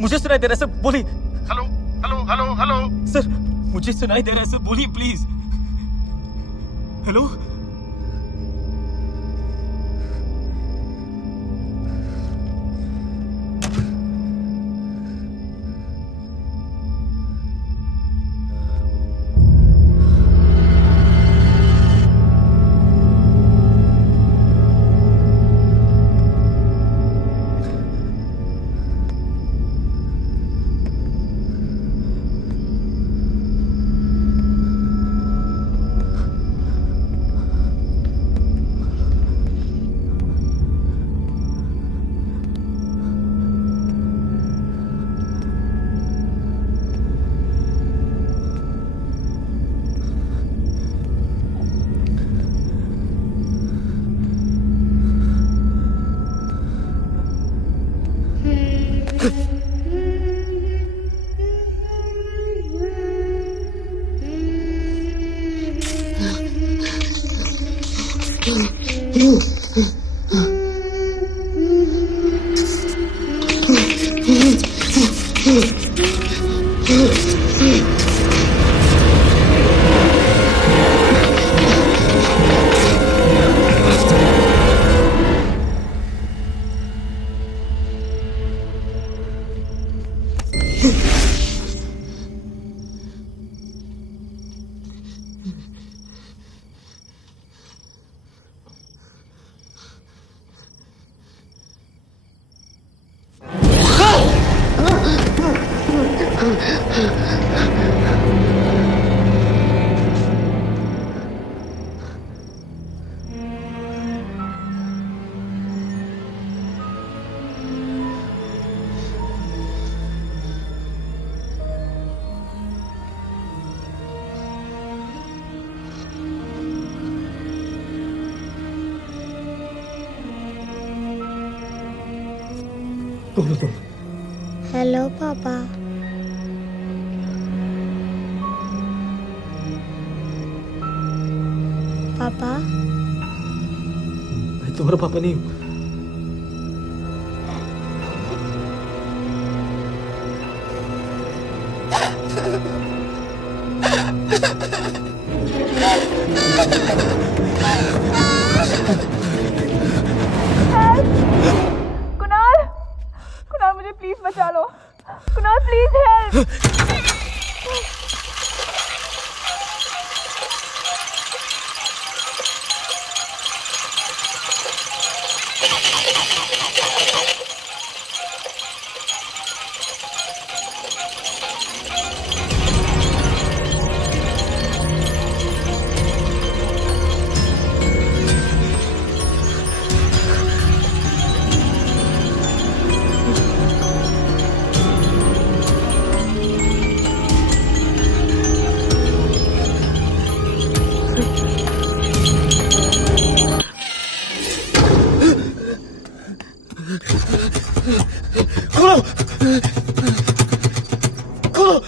मुझे सुनाई दे रहा है सर, बोलिए। Hello hello hello hello sir मुझे सुनाई दे रहा है सर, बोलिए प्लीज। हेलो हेलो पापा। पापा मैं तुम्हारा पापा नहीं हूँ। कुणाल, कुणाल मुझे प्लीज बचा लो। Kunal please help. खोलो, खोलो।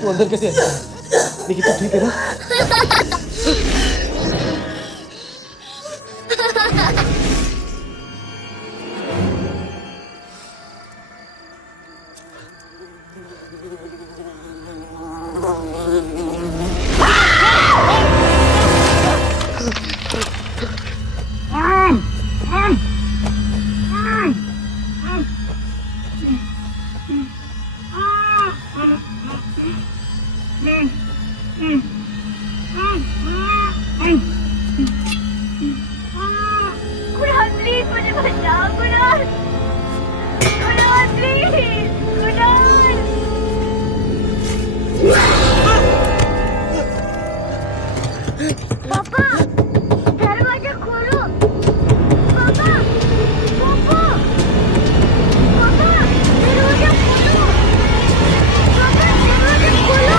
तू अंदर कैसे आया? लेकिन तू ठीक है ना? कुणाल प्लीज मुझे बचाओ कुणाल प्लीज कुणाल पापा दरवाजा खोलो पापा पापा पापा दरवाजा खोलो पापा दरवाजा खोलो पापा दरवाजा खोलो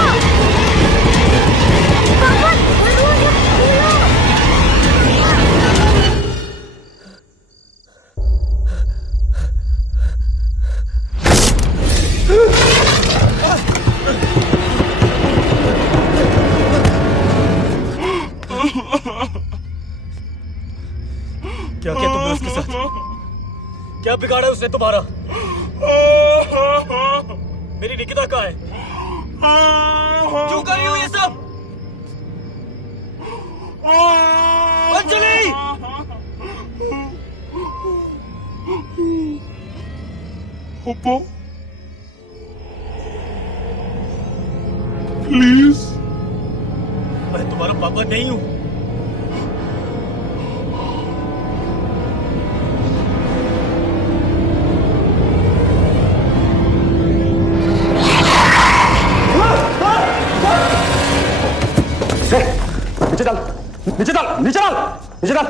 क्या किया तुमने उसके साथ? क्या बिगाड़ा उसने तुम्हारा? मेरी निकिता कहाँ है? क्यों कर रही हो ये सब? अंजलि! पापा प्लीज। मैं तुम्हारा पापा नहीं हूं। नीचे डाल नीचे डाल नीचे डाल नीचे डाल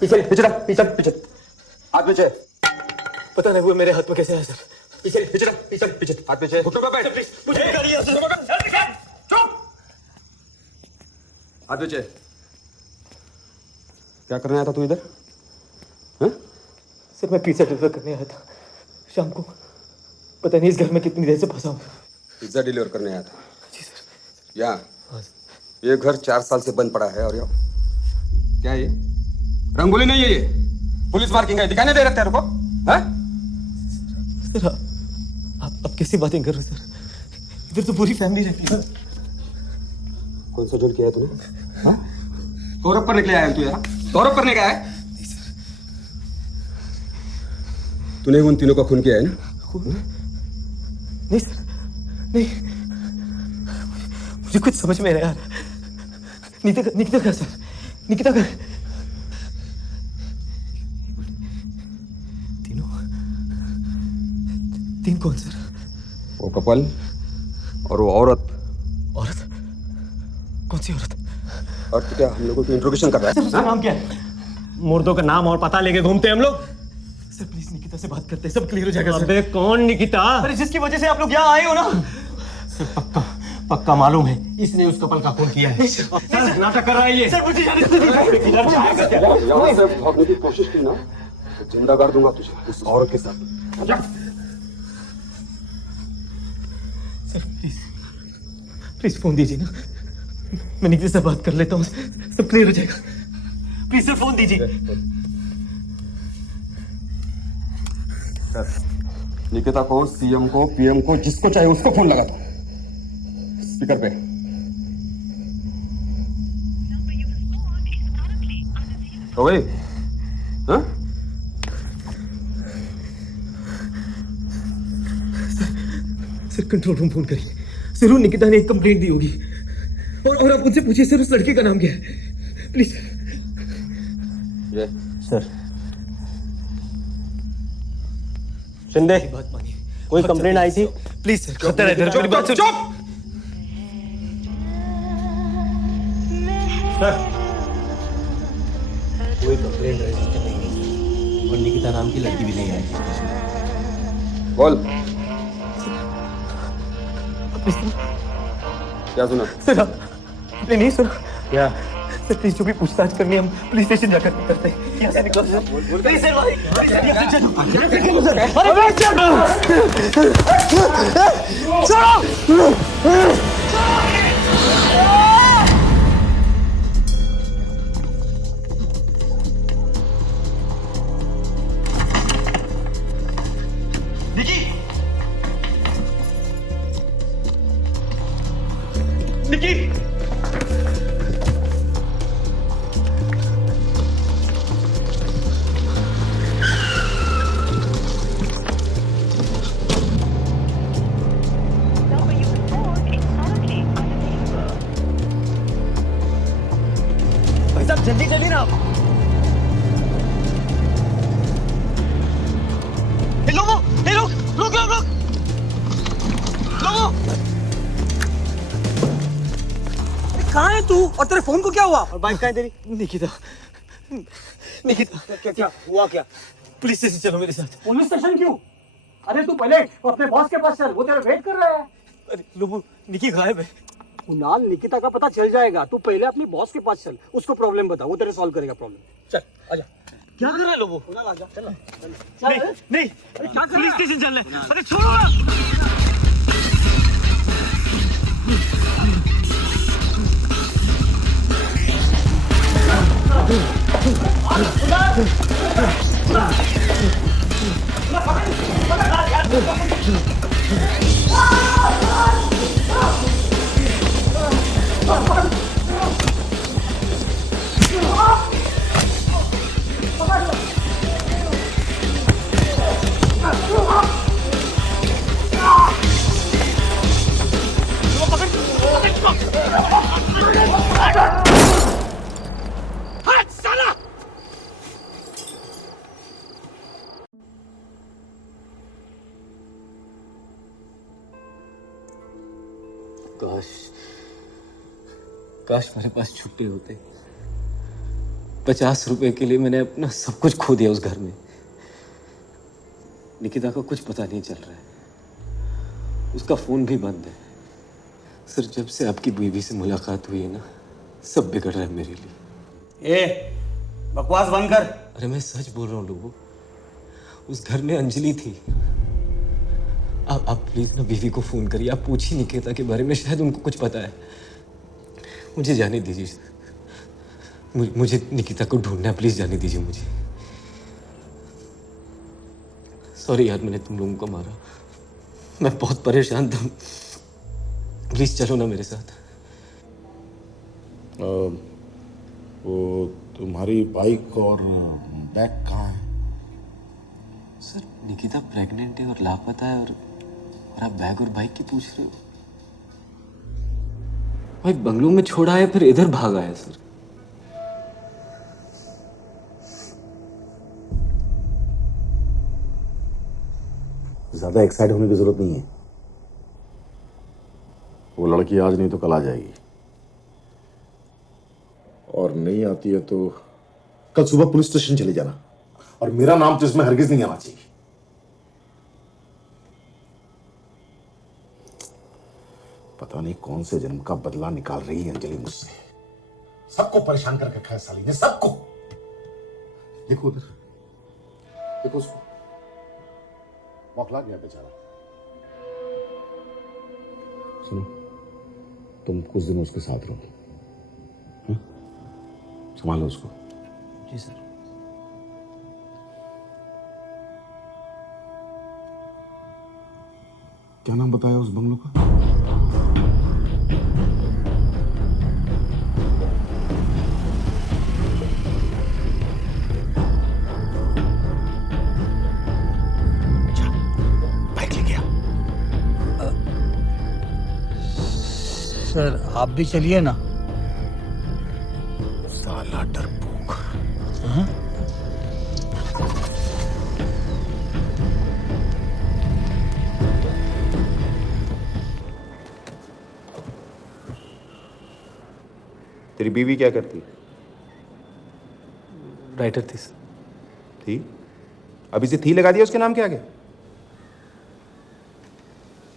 पीछे नीचे डाल पीछे पीछे हाथ पीछे। पता नहीं वो मेरे हाथ में कैसे आया सर। पीछे नीचे डाल पीछे पीछे हाथ पीछे घुटनों पे बैठ। मुझे करिए चुप हाथ पीछे। क्या करने आया था तू इधर? हाँ? सर मैं पिज्जा डिलीवर करने आया था शाम को। पता नहीं इस घर में कितनी देर से फंसा हूँ। पिज्जा डिलीवर करने आया था? जी सर। यहाँ ये घर 4 साल से बंद पड़ा है और क्या ये रंगोली नहीं है, ये पुलिस मार्किंग है। दिखाने दे रहे तेरे को? हाँ? सर आप कैसी बातें कर रहे हो सर? इधर तो पूरी फैमिली रहती है। कौन सा झूठ किया है तूने? हाँ? गौरव पर निकले आया है तू यहाँ? गौरव पर निकला है? तूने उन तीनों का खून किया है ना? खून? नहीं सर नहीं, मुझे कुछ समझ में नहीं आ रहा। निकिता का सर, निकिता का तीन कौन सर? वो कपल और वो औरत। औरत? कौन सी औरत? और तू क्या हम लोगों को इंट्रोगेशन कर रहा है? उसका नाम क्या है? मुर्दों का नाम और पता लेके घूमते हम लोग। सर प्लीज निकिता से बात करते हैं, सब क्लियर हो जाएगा सर। अबे कौन निकिता? अरे जिसकी वजह से आप लोग यहाँ आए हो ना। सर पक्का मालूम है इसने उस कपल का खून किया है। सर नाटक कर रहा है ये। सर मुझे यहाँ से भागने की कोशिश की ना तो जिंदा गाड़ दूंगा तुझे उस औरत के साथ। सर प्लीज फोन दीजिए ना, मैं निकिता से बात कर लेता हूँ, सब क्लियर हो जाएगा। प्लीज सर फोन दीजिए। निकिता को, सीएम को, पीएम को, जिसको चाहे उसको फोन लगा दो स्पीकर पे। तो भाई हाँ? सर कंट्रोल रूम फोन करिए, जरूर निकिता ने एक कंप्लेंट दी होगी। और आप उनसे पूछिए सर उस लड़के का नाम क्या है, प्लीज। सर शिंदे बात मानिए, कोई कंप्लेंट आई थी? Please sir. खतर है इधर, मेरी बात सुन। सर कोई कंप्लेंट रजिस्टर नहीं है और निकिता नाम की लड़की भी नहीं आई स्टेशन। बोल क्या सुना? सर आपने नहीं सुना क्या? सर प्लीज जो भी पूछताछ करनी है हम पुलिस स्टेशन जाकर करते हैं। यहाँ से निकलो सर, प्लीज सर भाई, यहाँ से निकी जल्दी चलिए ना आप। लोगो, रुक। लोगो, कहाँ है तू? और तेरे फोन को क्या हुआ? और बाइक कहाँ है तेरी? निकिता, क्या हुआ क्या? पुलिस स्टेशन चलो मेरे साथ। पुलिस स्टेशन क्यों? अरे तू पहले अपने बॉस के पास चल, वो तेरा वेट कर रहा है। अरे लोगो, निकी गायब है। कुणाल, निकिता का पता चल जाएगा। तू पहले अपनी बॉस के पास चल, उसको प्रॉब्लम बता, वो तेरे सॉल्व करेगा प्रॉब्लम। चल आजा। क्या कर रहा है लोगो? कुणाल आजा, चल। नहीं, अरे क्या कर पुलिस रहा है? स्टेशन चल रहे हैं। अरे छोड़ो ना। काश मेरे पास छुट्टी होते। 50 रुपए के लिए मैंने अपना सब कुछ खो दिया उस घर में। निकिता को कुछ पता नहीं चल रहा है, उसका फोन भी बंद है। सर, जब से आपकी बीवी से मुलाकात हुई है ना, सब बिगड़ रहा है मेरे लिए। ए, बकवास बंद कर। अरे मैं सच बोल रहा हूँ लोगों, उस घर में अंजलि थी। आप प्लीज ना बीवी को फोन करिए, आप पूछिए निकिता के बारे में, शायद उनको कुछ पता है। मुझे जाने दीजिए, मुझे निकिता को ढूंढना है, प्लीज जाने दीजिए मुझे। सॉरी यार, मैंने तुम लोगों को मारा, मैं बहुत परेशान था। प्लीज चलो ना मेरे साथ। वो तुम्हारी बाइक और बैग कहाँ है? सर, निकिता प्रेग्नेंट है और लापता है, और आप बैग और बाइक की पूछ रहे हो? भाई बंगलों में छोड़ा है, फिर इधर भागा है सर। ज्यादा एक्साइट होने की जरूरत नहीं है। वो लड़की आज नहीं तो कल आ जाएगी, और नहीं आती है तो कल सुबह पुलिस स्टेशन चले जाना, और मेरा नाम तो इसमें हरगिज नहीं आना चाहिए। पता नहीं कौन से जन्म का बदला निकाल रही है अंजलि मुझसे। सबको परेशान करके रखा है साली ने, सबको। देखो उधर, देखो उसको, बौखला गया बेचारा। सुनो, तुम कुछ दिन उसके साथ रहो, संभालो उसको। जी सर। क्या नाम बताया उस बंगलों का? सर आप भी चलिए ना। साला डरपोक। तेरी बीवी क्या करती? राइटर थी सर। थी? अब इसे थी लगा दिया उसके नाम के आगे?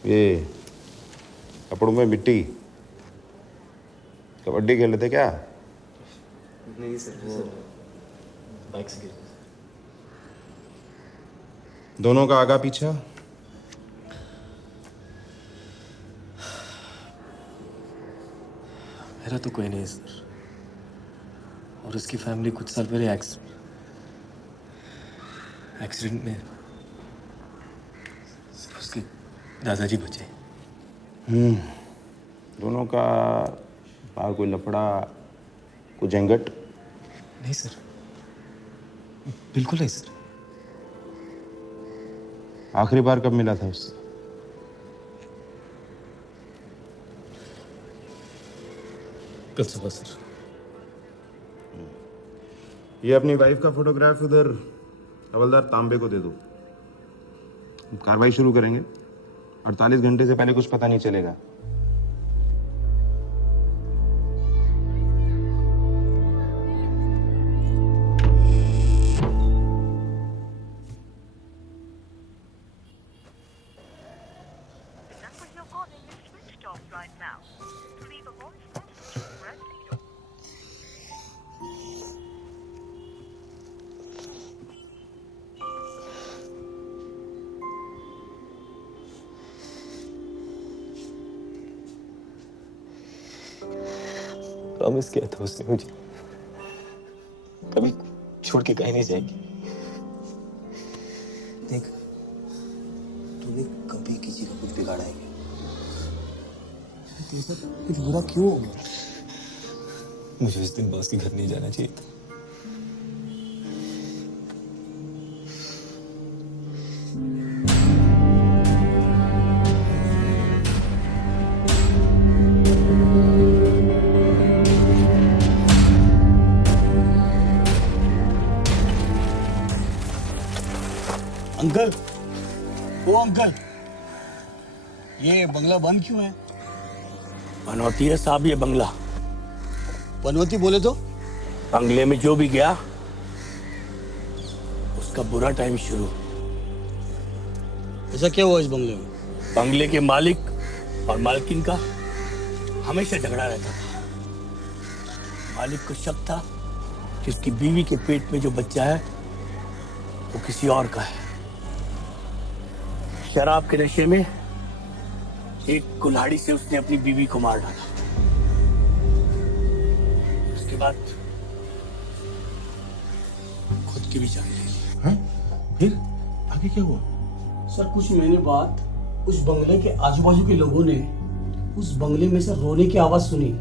ये कपड़ों में मिट्टी, कबड्डी खेल लेते क्या? नहीं सर, वो बाइक से गिर। दोनों का आगा पीछा? मेरा तो कोई नहीं सर, और उसकी फैमिली कुछ साल पहले एक्सीडेंट में सिर्फ उसके दादाजी बचे। दोनों का बाहर कोई लफड़ा, कोई झंझट? नहीं सर, बिल्कुल नहीं सर। आखिरी बार कब मिला था उससे? कल सुबह सर। ये अपनी वाइफ का फोटोग्राफ उधर हवलदार तांबे को दे दो। कार्रवाई शुरू करेंगे। 48 घंटे से पहले कुछ पता नहीं चलेगा। प्रॉमिस किया था उसने मुझे, कभी छोड़ के कहीं नहीं जाएगी। देख, तूने कभी किसी का कुछ बिगाड़ा है कुछ बुरा क्यों हो गया? मुझे उस दिन बॉस के घर नहीं जाना चाहिए था। अंकल, ओ अंकल, ये बंगला बंद क्यों है? बनौती है साहब ये बंगला। बनौती बोले तो? बंगले में जो भी गया उसका बुरा टाइम शुरू। ऐसा क्या हुआ इस बंगले में? बंगले के मालिक और मालकिन का हमेशा झगड़ा रहता था। मालिक को शक था कि उसकी बीवी के पेट में जो बच्चा है वो किसी और का है। शराब के नशे में एक कुल्हाड़ी से उसने अपनी बीवी को मार डाला। उसके बाद खुद की भी जान ले ली। फिर आगे क्या हुआ? सर, कुछ महीने बाद उस बंगले के आजू बाजू के लोगों ने उस बंगले में से रोने की आवाज सुनी।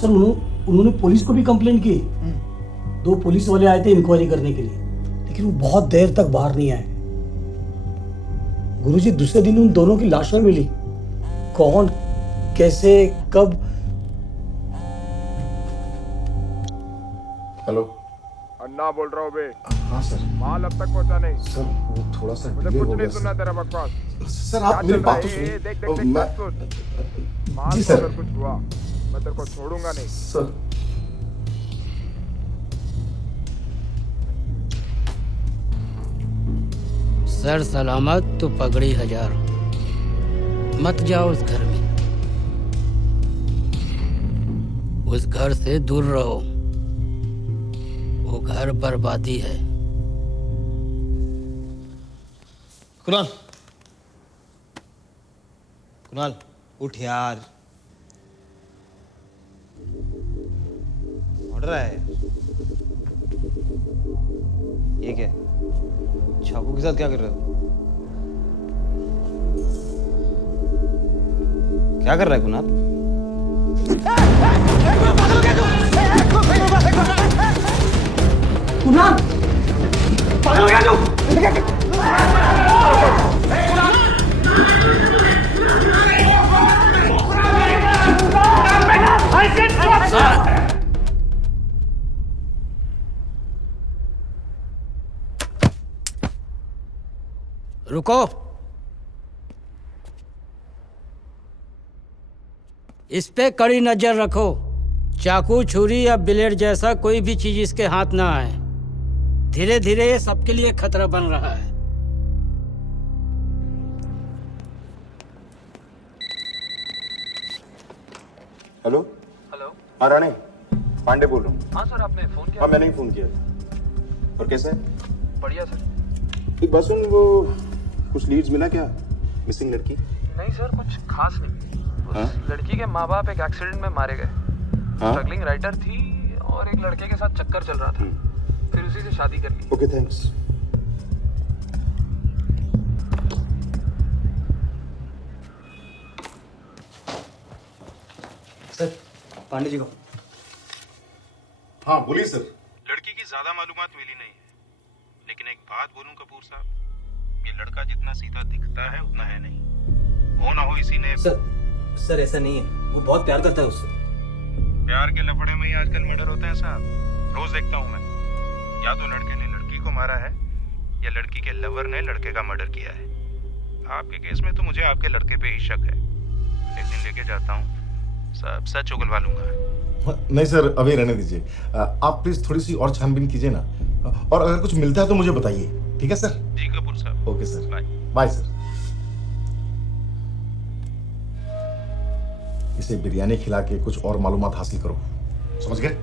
सर, उन्होंने पुलिस को भी कंप्लेंट की। 2 पुलिस वाले आए थे इंक्वायरी करने के लिए, लेकिन वो बहुत देर तक बाहर नहीं आए। गुरुजी, दूसरे दिन उन दोनों की लाशें मिली। कौन, कैसे, कब? हेलो, अन्ना बोल रहा हूँ बे। हाँ सर। माल अब तक पहुँचा नहीं? सर, वो थोड़ा सा मुझे कुछ नहीं सुनना तेरा बकवास। सर, आप मेरी बात तो सुनिए। देख बात सुन। माल जी को सर। अगर कुछ हुआ मैं तेरे को छोड़ूंगा नहीं। सर, सर सलामत तो पगड़ी 1000। मत जाओ उस घर में, उस घर से दूर रहो। वो घर बर्बादी है। कुणाल, कुणाल उठ यार। उठ रहा है। ये क्या? छापू के साथ क्या कर रहे हो? क्या कर रहा है कुणाल? कुणाल, पागल हो गया तू? रुको। इस पे कड़ी नजर रखो। चाकू, छुरी या ब्लेड जैसा कोई भी चीज इसके हाथ ना आए। धीरे धीरे ये सबके लिए खतरा बन रहा है। हेलो। हेलो। हाँ राणे, पांडे बोल रहा हूँ। हाँ सर, आपने फोन किया? हाँ, मैंने ही फोन किया। और कैसे है? बढ़िया सर। एक बात सुन, वो कुछ लीड्स मिला क्या मिसिंग लड़की? नहीं सर, कुछ खास नहीं। हाँ? लड़की के माँ बाप एक एक्सीडेंट में मारे गए। हाँ? स्ट्रगलिंग राइटर थी और एक लड़के के साथ चक्कर चल रहा था। फिर उसी से शादी कर ली। Okay, thanks. Sir, Pandey ji को। हाँ बोलिए सर। लड़की की ज्यादा मालूमात मिली नहीं है, लेकिन एक बात बोलूं कपूर साहब, ये लड़का जितना सीधा दिखता है उतना है नहीं। हो ना हो इसी ने। सर ऐसा नहीं है, वो बहुत प्यार करता है उससे। प्यार के लफड़े में ही आजकल मर्डर होता है साहब। रोज देखता हूँ मैं, या तो लड़के ने लड़की को मारा है या लड़की के लवर ने लड़के का मर्डर किया है। आपके केस में तो मुझे आपके लड़के पे ही शक है। एक दिन लेके जाता हूँ, सब सच उगलवा लूंगा। नहीं सर, अभी रहने दीजिए। आप प्लीज थोड़ी सी और छानबीन कीजिए ना, और अगर कुछ मिलता है तो मुझे बताइए, ठीक है सर? जी कपूर साहब। Okay sir, bye. Bye sir. इसे बिरयानी खिला के कुछ और मालूमात हासिल करो, समझ गए?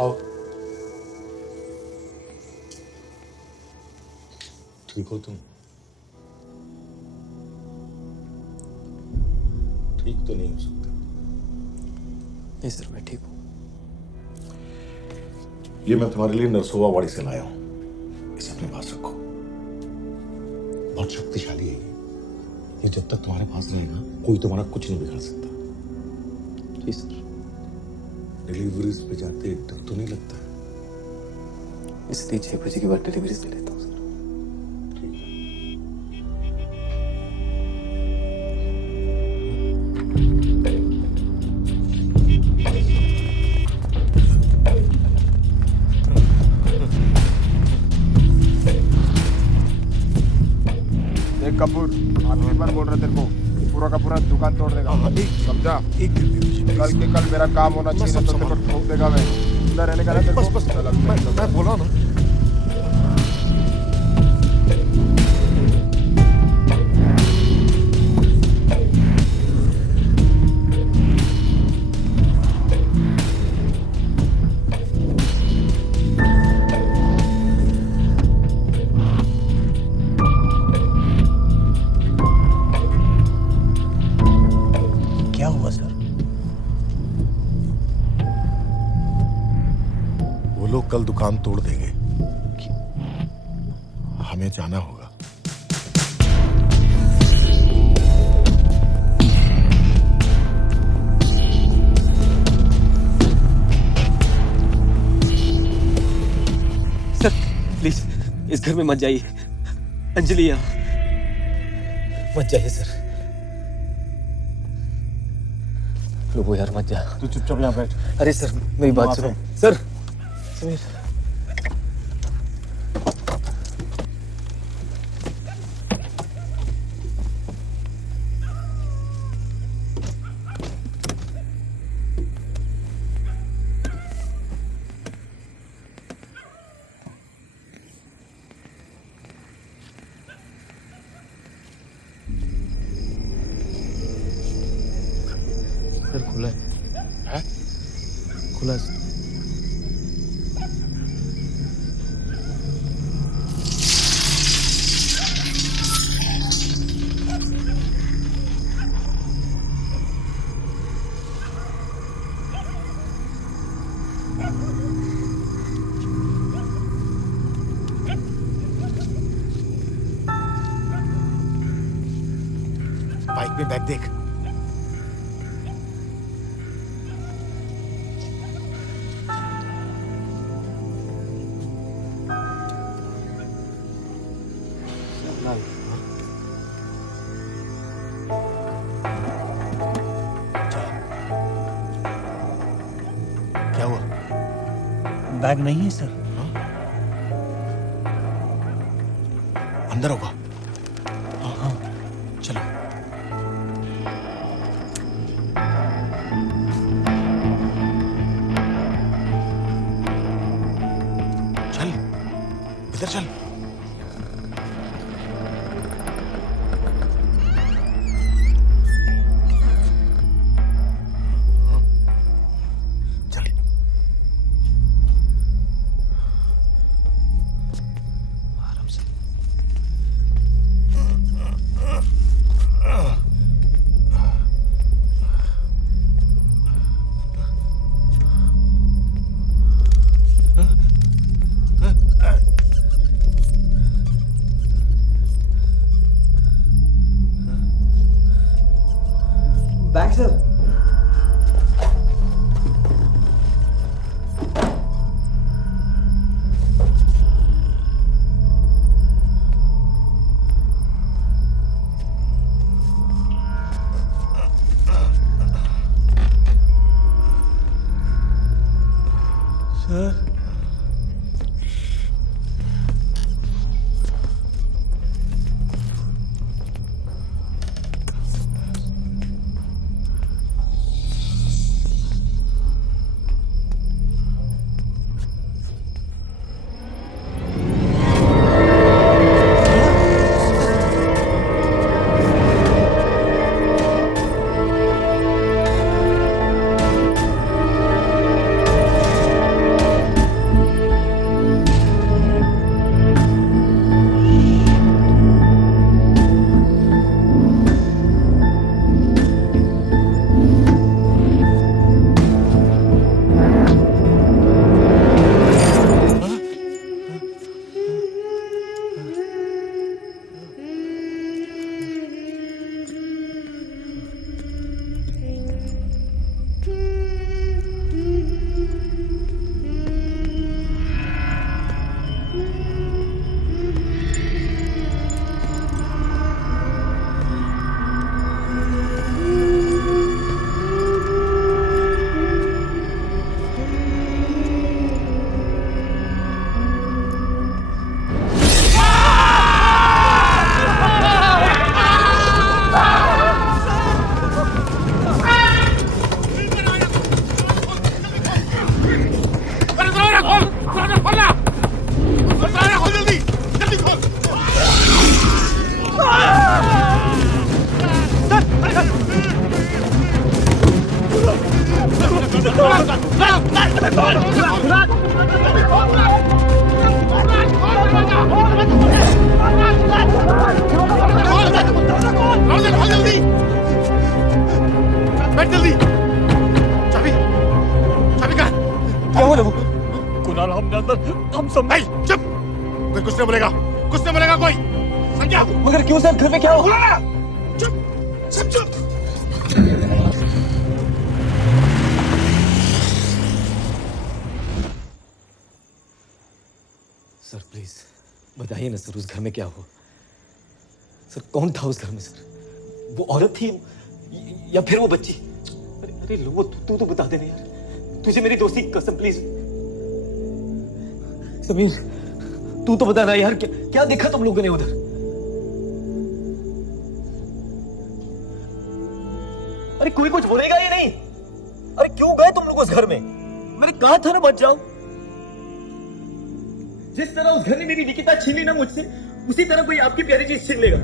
आओ। ठीक हो तुम? ठीक तो नहीं हो सकता। नहीं सर, मैं ठीक हूँ। ये मैं तुम्हारे लिए नरसोवा वाड़ी से लाया हूं, इसे अपने पास रखो। बहुत शक्तिशाली है ये जब तक तुम्हारे पास रहेगा कोई तुम्हारा कुछ नहीं बिगाड़ सकता। जी सर। डिलीवरीज पे जाते डर तो नहीं लगता? इसलिए 6 बजे के बाद डिलीवरीज ले लेता हूँ सर। देख कपूर, आखिरी बार बोल रहा तेरे को, पूरा का पूरा दुकान तोड़ देगा, समझा? कल के कल मेरा काम होना चाहिए, तो तेरे को ठोक देगा मैं। अंदर रहने का ना तेरे को? मैं बोला ना। क्या हुआ सर? वो लोग कल दुकान तोड़ देंगे, हमें जाना होगा। सर प्लीज इस घर में मत जाइए। अंजलि यहाँ मत जाइए सर। लो यार मत जा। तू चुपचाप यहाँ बैठ। अरे सर मेरी बात सुनो सर। समीर सर खुला है? खुला है सर। बाइक में बैग देख। क्या हुआ? बैग नहीं है सर। अंदर होगा। हाँ, चलो। चल, इधर चल। Bag sir. सर बैठ जल्दी। चाबी चाबी कहाँ? क्या हुआ वो? कुणाल हमने अंदर हम सब नहीं, चुप। कोई कुछ नहीं बोलेगा, कुछ नहीं बोलेगा कोई, समझा? मगर क्यों सर, घर में क्या हुआ? चुप, सब चुप। सर प्लीज बताइए ना सर, उस घर में क्या हुआ? सर कौन था उस घर में सर? वो औरत थी या फिर वो बच्ची? अरे अरे लो, तू तो बता देना यार, तुझे मेरी दोस्ती की कसम प्लीज। समीर तू तो बता ना यार, क्या देखा तुम लोगों ने उधर? अरे कोई कुछ बोलेगा ही नहीं। अरे क्यों गए तुम लोग उस घर में? मैंने कहा था ना बच जाओ। जिस तरह उस घर ने मेरी निकिता छीनी ना मुझसे, उसी तरह कोई आपकी प्यारी चीज छीन लेगा।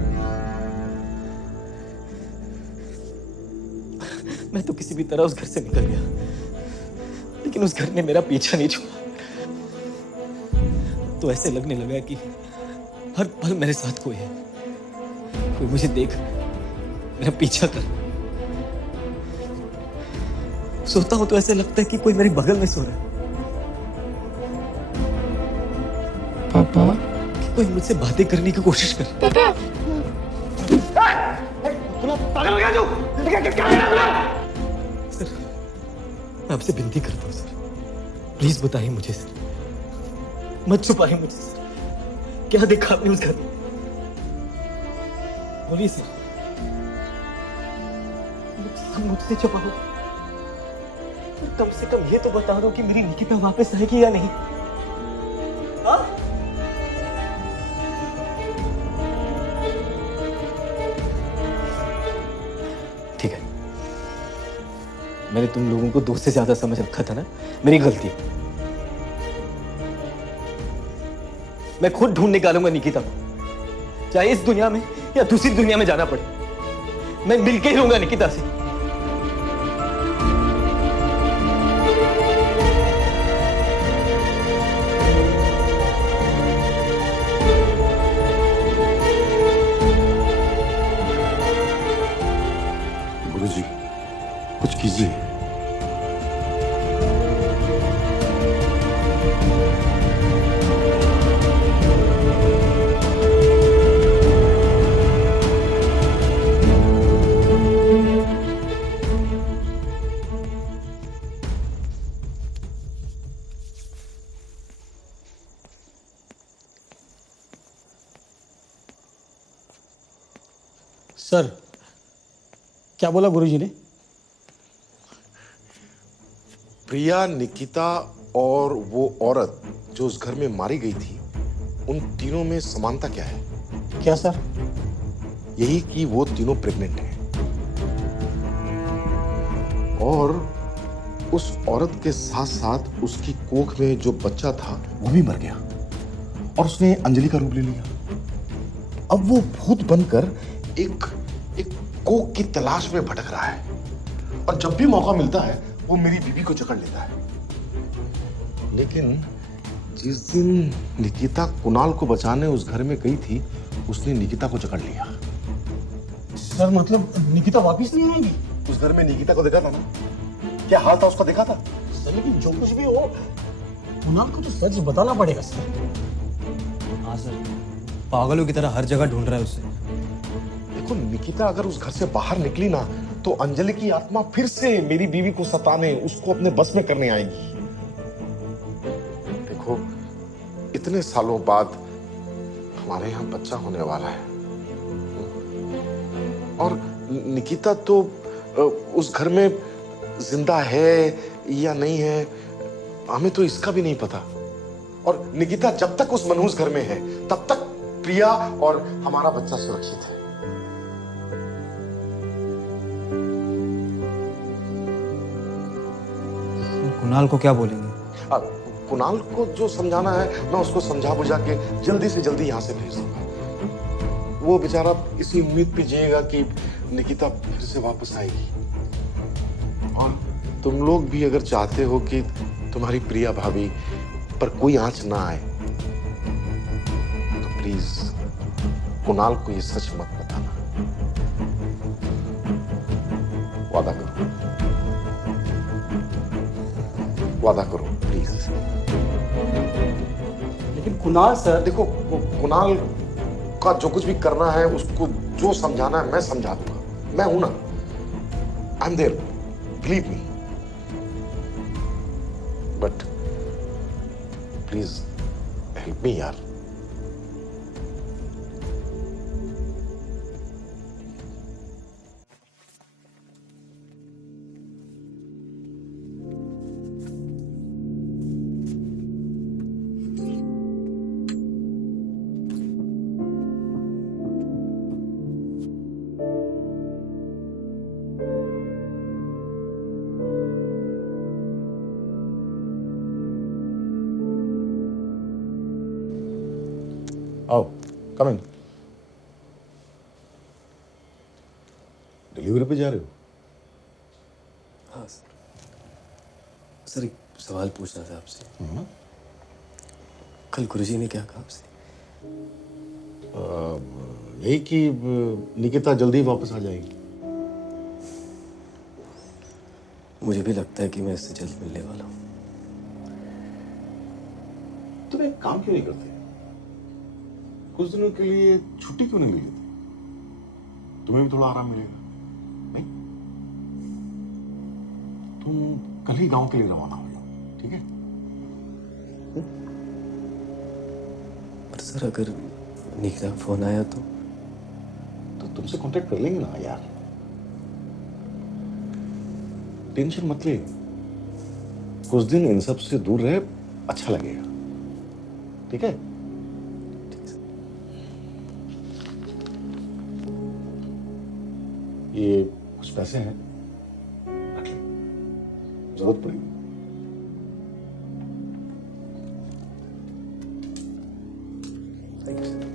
मैं तो किसी भी तरह उस घर से निकल गया, लेकिन उस घर ने मेरा पीछा नहीं छोड़ा। तो ऐसे लगने लगा कि हर पल मेरे साथ कोई है, कोई मुझे देख मेरा पीछा कर। सोता हूं तो ऐसे लगता है कि कोई मेरे बगल में सो रहा है। पापा, कोई मुझसे बातें करने की कोशिश कर। पापा, पागल हो गया तू? सर, मैं आपसे विनती करता हूँ सर, प्लीज बताइए मुझे सर, मत छुपाइए मुझे सर, क्या देखा आपने उस घर में? बोलिए सर, मुझसे छुपाओ, कम से कम ये तो बता दो कि मेरी निकिता वापस आएगी या नहीं। हाँ? ठीक है, मैंने तुम लोगों को दोस्त से ज्यादा समझ रखा था ना, मेरी गलती। मैं खुद ढूंढ निकालूंगा निकिता को, चाहे इस दुनिया में या दूसरी दुनिया में जाना पड़े। मैं मिलके ही रहूंगा निकिता से। गुरुजी, कुछ कीजिए। सर, क्या बोला गुरुजी ने? प्रिया, निकिता और वो औरत जो उस घर में मारी गई थी, उन तीनों में समानता क्या है? क्या सर? यही कि वो तीनों प्रेग्नेंट हैं और उस औरत के साथ साथ उसकी कोख में जो बच्चा था वो भी मर गया और उसने अंजलि का रूप ले लिया। अब वो भूत बनकर एक कोख की तलाश में भटक रहा है और जब भी मौका मिलता है वो मेरी बीवी को जकड़ लेता है। लेकिन जिस दिन निकिता कुणाल को बचाने उस घर में गई थी, उसने निकिता को जकड़ लिया। सर मतलब निकिता वापस नहीं आएगी? उस घर में निकिता को देखा था ना? क्या हाल था उसका देखा था? सर लेकिन जो कुछ भी हो, कुणाल को तो सच बताना पड़ेगा सर। हाँ सर, पागलों की तरह हर जगह ढूंढ रहा है उसे। देखो, निकिता अगर उस घर से बाहर निकली ना तो अंजलि की आत्मा फिर से मेरी बीवी को सताने, उसको अपने बस में करने आएगी। देखो, इतने सालों बाद हमारे यहाँ बच्चा होने वाला है और निकिता तो उस घर में जिंदा है या नहीं है, हमें तो इसका भी नहीं पता। और निकिता जब तक उस मनहूस घर में है तब तक प्रिया और हमारा बच्चा सुरक्षित है। कुणाल को क्या बोलेंगे? कुणाल को जो समझाना है मैं उसको समझा बुझा के जल्दी से जल्दी यहाँ से भेज दूंगा। वो बेचारा इसी उम्मीद पे जिएगा कि निकिता फिर से वापस आएगी। और तुम लोग भी अगर चाहते हो कि तुम्हारी प्रिया भाभी पर कोई आंच ना आए तो प्लीज कुणाल को ये सच मत बताना। वादा करो, वादा करो प्लीज। लेकिन कुणाल सर, देखो, कुणाल का जो कुछ भी करना है, उसको जो समझाना है मैं समझा दूंगा। मैं हूं ना, I am there, believe me. But please help me यार। आओ, कम इन। डिलीवरी पे जा रहे हो? हाँ सर, एक सवाल पूछना था आपसे। कल गुरुजी ने क्या कहा आपसे? यही कि निकिता जल्दी वापस आ जाएगी। मुझे भी लगता है कि मैं इससे जल्द मिलने वाला हूँ। तुम एक काम क्यों नहीं करते? कुछ दिनों के लिए छुट्टी क्यों नहीं ले लेते? तुम्हें भी थोड़ा आराम मिलेगा। नहीं, तुम कल ही गांव के लिए रवाना हो जाओ, ठीक है? पर सर, अगर निकिता का फोन आया तो तुमसे कांटेक्ट कर लेंगे ना यार। टेंशन मत ले, कुछ दिन इन सब से दूर रहे, अच्छा लगेगा, ठीक है? ये कुछ पैसे हैं, रख ले, जरूरत पड़ेगी। Thank you sir.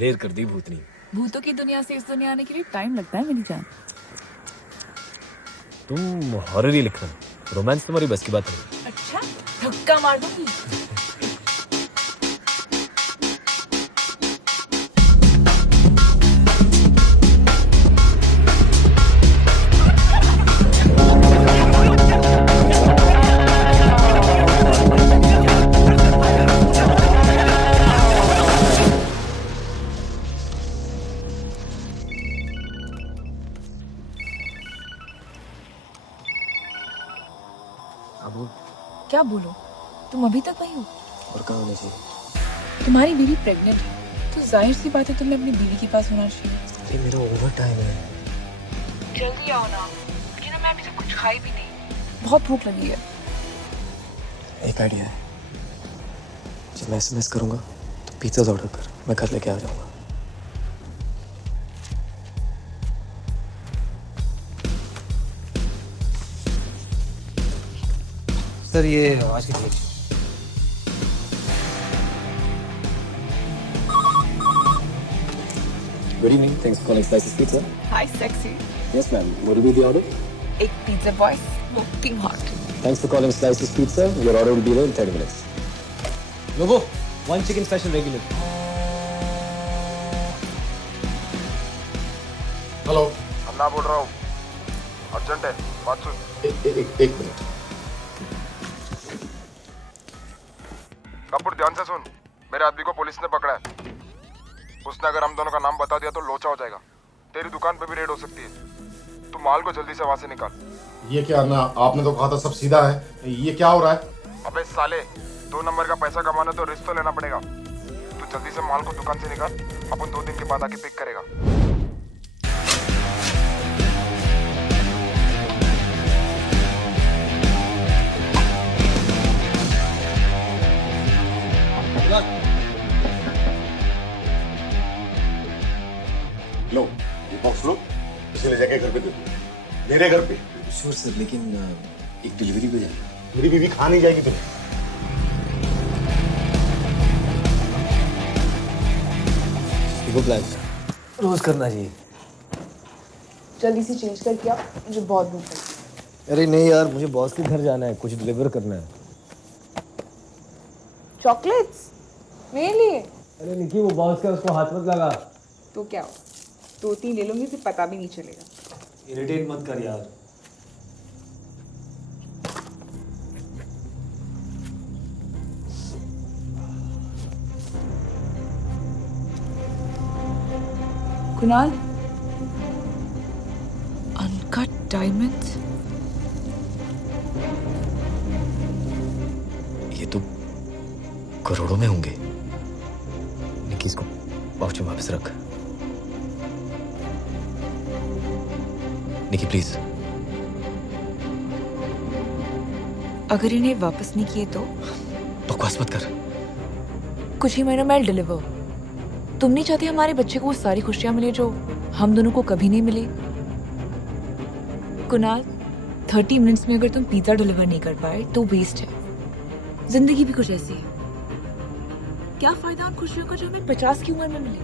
देर कर दी भूतनी। भूतों की दुनिया से इस दुनिया आने के लिए टाइम लगता है मेरी जान। तुम हॉरर ही लिखना, रोमांस तुम्हारी बस की बात नहीं। अच्छा, धक्का मार दूंगी। क्या बोलो, तुम अभी तक वहीं हो? और कहाँ होने चाहिए? तुम्हारी बीवी प्रेग्नेंट है तो जाहिर सी बात है तुम्हें अपनी बीवी के पास होना चाहिए। अरे मेरा ओवर टाइम है। जल्दी आओ ना, क्योंकि ना मैं अभी से कुछ खाई भी नहीं, बहुत भूख लगी है। एक आइडिया है, जब मैं SMS करूंगा तो पिज्जा ऑर्डर कर, मैं घर लेके आ जाऊंगा। सर ये आज की date. Good evening, thanks for calling Slices Pizza. Hi sexy, Yes ma'am, what will be the order? एक pizza boy smoking hot. Thanks for calling Slices Pizza. Your order will be there in 30 minutes. लोगो, 1 chicken special regular। Hello, Anna बोल रहा हूँ, अर्जेंट है, बात सुन। एक मिनट। कपूर ध्यान से सुन, मेरे आदमी को पुलिस ने पकड़ा है। उसने अगर हम दोनों का नाम बता दिया तो लोचा हो जाएगा। तेरी दुकान पे भी रेड हो सकती है। तू माल को जल्दी से वहां से निकाल। ये क्या ना, आपने तो कहा था सब सीधा है, ये क्या हो रहा है? अबे साले, 2 नंबर का पैसा कमाना तो रिस्क तो लेना पड़ेगा। तू जल्दी से माल को दुकान से निकाल, अपन 2 दिन के बाद आके पिक करेगा। लो, ये बॉक्स लो, इसे ले जाके घर पे दे दो। मेरे घर पे। श्योर सर, लेकिन एक डिलीवरी भी है। मेरी बीवी खा नहीं जाएगी तुम्हें। वो प्लान रोज करना चाहिए। जल्दी से चेंज कर किया, मुझे बहुत भूख लगी। अरे नहीं यार, मुझे बॉस के घर जाना है, कुछ डिलीवर करना है। चॉकलेट्स मेरे लिए? अरे निकी, वो बॉस का, उसको हाथ मत लगा। तो क्या हो, 2-3 ले लूंगी, फिर पता भी नहीं चलेगा। इरिटेट मत कर यार। कुणाल, अनकट डायमंड्स, ये तो करोड़ों में होंगे। निकी, इसको पाउच में वापस रख। निकी प्लीज। अगर इन्हें वापस नहीं किए तो? बकवास मत कर। कुछ ही महीनों में डिलीवर। तुम नहीं चाहते हमारे बच्चे को वो सारी खुशियां मिले जो हम दोनों को कभी नहीं मिली? कुणाल, 30 मिनट्स में अगर तुम पिज्जा डिलीवर नहीं कर पाए तो वेस्ट है। जिंदगी भी कुछ ऐसी है, क्या फायदा उन खुशियों का जो हमें 50 की उम्र में मिले?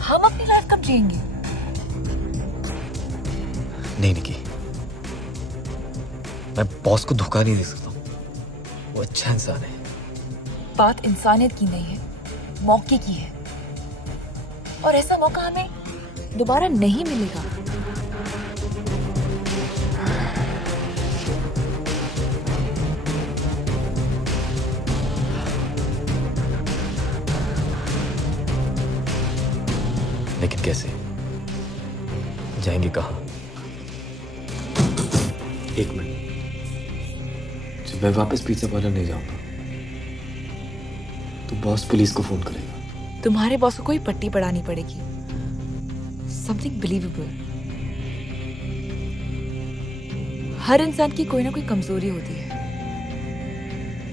हम अपनी लाइफ कब जिएंगे? नहीं निकी, मैं बॉस को धोखा नहीं दे सकता। वो अच्छा इंसान है। बात इंसानियत की नहीं है, मौके की है। और ऐसा मौका हमें दोबारा नहीं मिलेगा। लेकिन कैसे जाएंगे, कहाँ? एक मिनट, जब मैं वापस पिज्जा पार्लर नहीं जाऊंगा तो बॉस पुलिस को फोन करेगा। तुम्हारे बॉस को कोई पट्टी पढ़ानी पड़ेगी। Something believable. हर इंसान की कोई ना कोई कमजोरी होती है,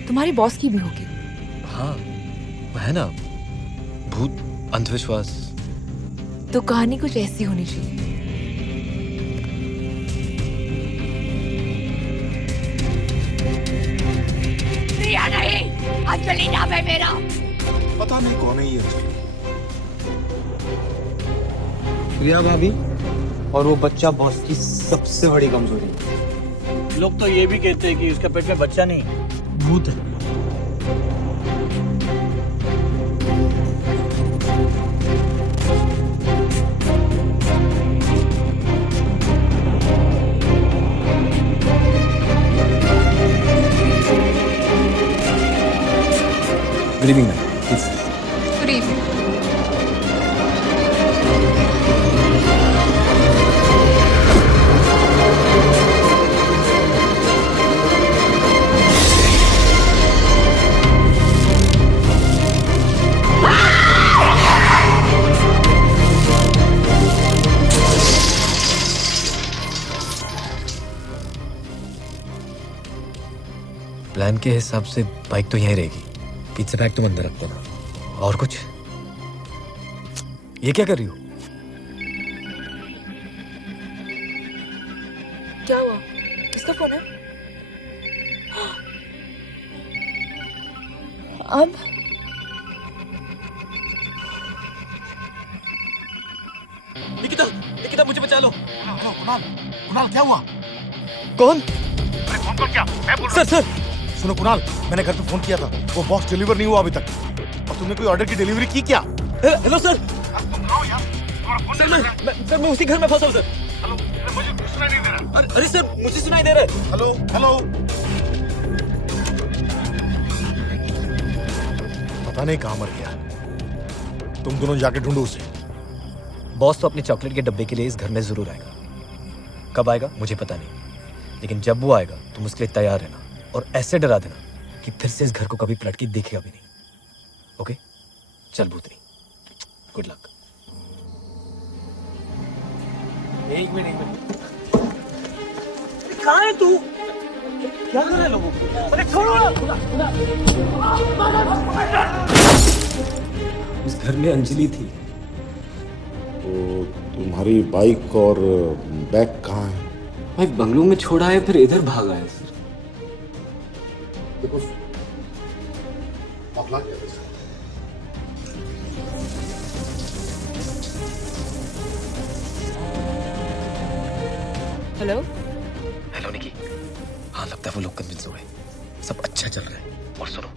तुम्हारी बॉस की भी होगी। हाँ, है ना, भूत, अंधविश्वास। तो कहानी कुछ ऐसी होनी चाहिए। प्रिया नहीं, अंजलि नाम है मेरा। पता नहीं कौन है ये अंजलि। प्रिया भाभी और वो बच्चा बॉस की सबसे बड़ी कमजोरी है। लोग तो ये भी कहते हैं कि उसके पेट में बच्चा नहीं, भूत है। Good evening ma'am, please. Good evening. Plan के हिसाब से बाइक तो यहीं रहेगी, पिज्जा बैग तुम अंदर रख देना। और कुछ? ये क्या कर रही हो? क्या हुआ? किसका फोन है? अब निकिता, निकिता मुझे बचा लो। कुणाल, कुणाल क्या हुआ? कौन? अरे फोन कॉल क्या? मैं बोल सर सर सुनो कुणाल, मैंने घर पे फोन किया था, वो बॉक्स डिलीवर नहीं हुआ अभी तक। और तुमने कोई ऑर्डर की डिलीवरी की क्या? Hello sir. सर मैं उसी घर में फंसा हूँ सर। हेलो, मुझे कुछ सुनाई नहीं दे रहा। अरे सर मुझे सुनाई दे रहा है। हेलो हेलो, पता नहीं कहाँ मर गया। तुम दोनों जाके ढूंढो उसे। बॉस तो अपने चॉकलेट के डब्बे के लिए इस घर में जरूर आएगा। कब आएगा मुझे पता नहीं, लेकिन जब वो आएगा तुम उसके लिए तैयार रहना और ऐसे डरा देना कि फिर से इस घर को कभी पलट के देखेगा भी नहीं। ओके? चल भूतनी, गुड लक। एक मिनट। कहाँ है तू? क्या कर रहे लोगों को? अरे छोड़ो ना। इस घर में अंजलि थी। तो तुम्हारी बाइक और बैग कहाँ है? भाई बंगलों में छोड़ा है, फिर इधर भागा है सर। देखो, आप ला क्या? हेलो। हेलो निकी। हाँ लगता है वो लोग कन्विंस हो गए, सब अच्छा चल रहा है। और सुनो,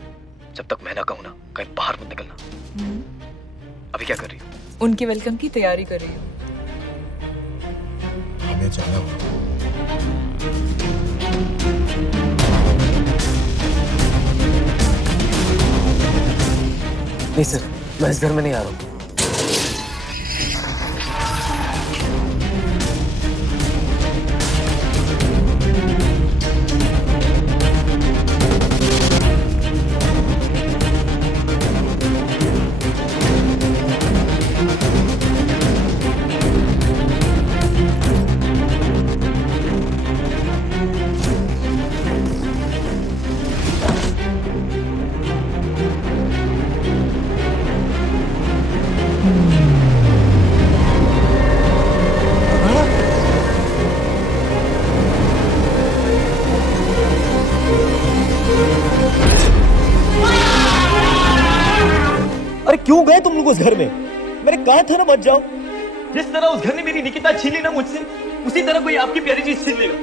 जब तक मैं ना कहूँ ना कहीं बाहर मत निकलना। अभी क्या कर रही हो? उनके वेलकम की तैयारी कर रही हूँ। हमें जाना होगा। नहीं सर, मैं इस घर में नहीं आ रहा हूँ। क्यों गए तुम लोग उस घर में? मैंने कहा था ना मत जाओ। जिस तरह उस घर ने मेरी निकिता छीन ली ना मुझसे, उसी तरह कोई आपकी प्यारी चीज छीन लेगा।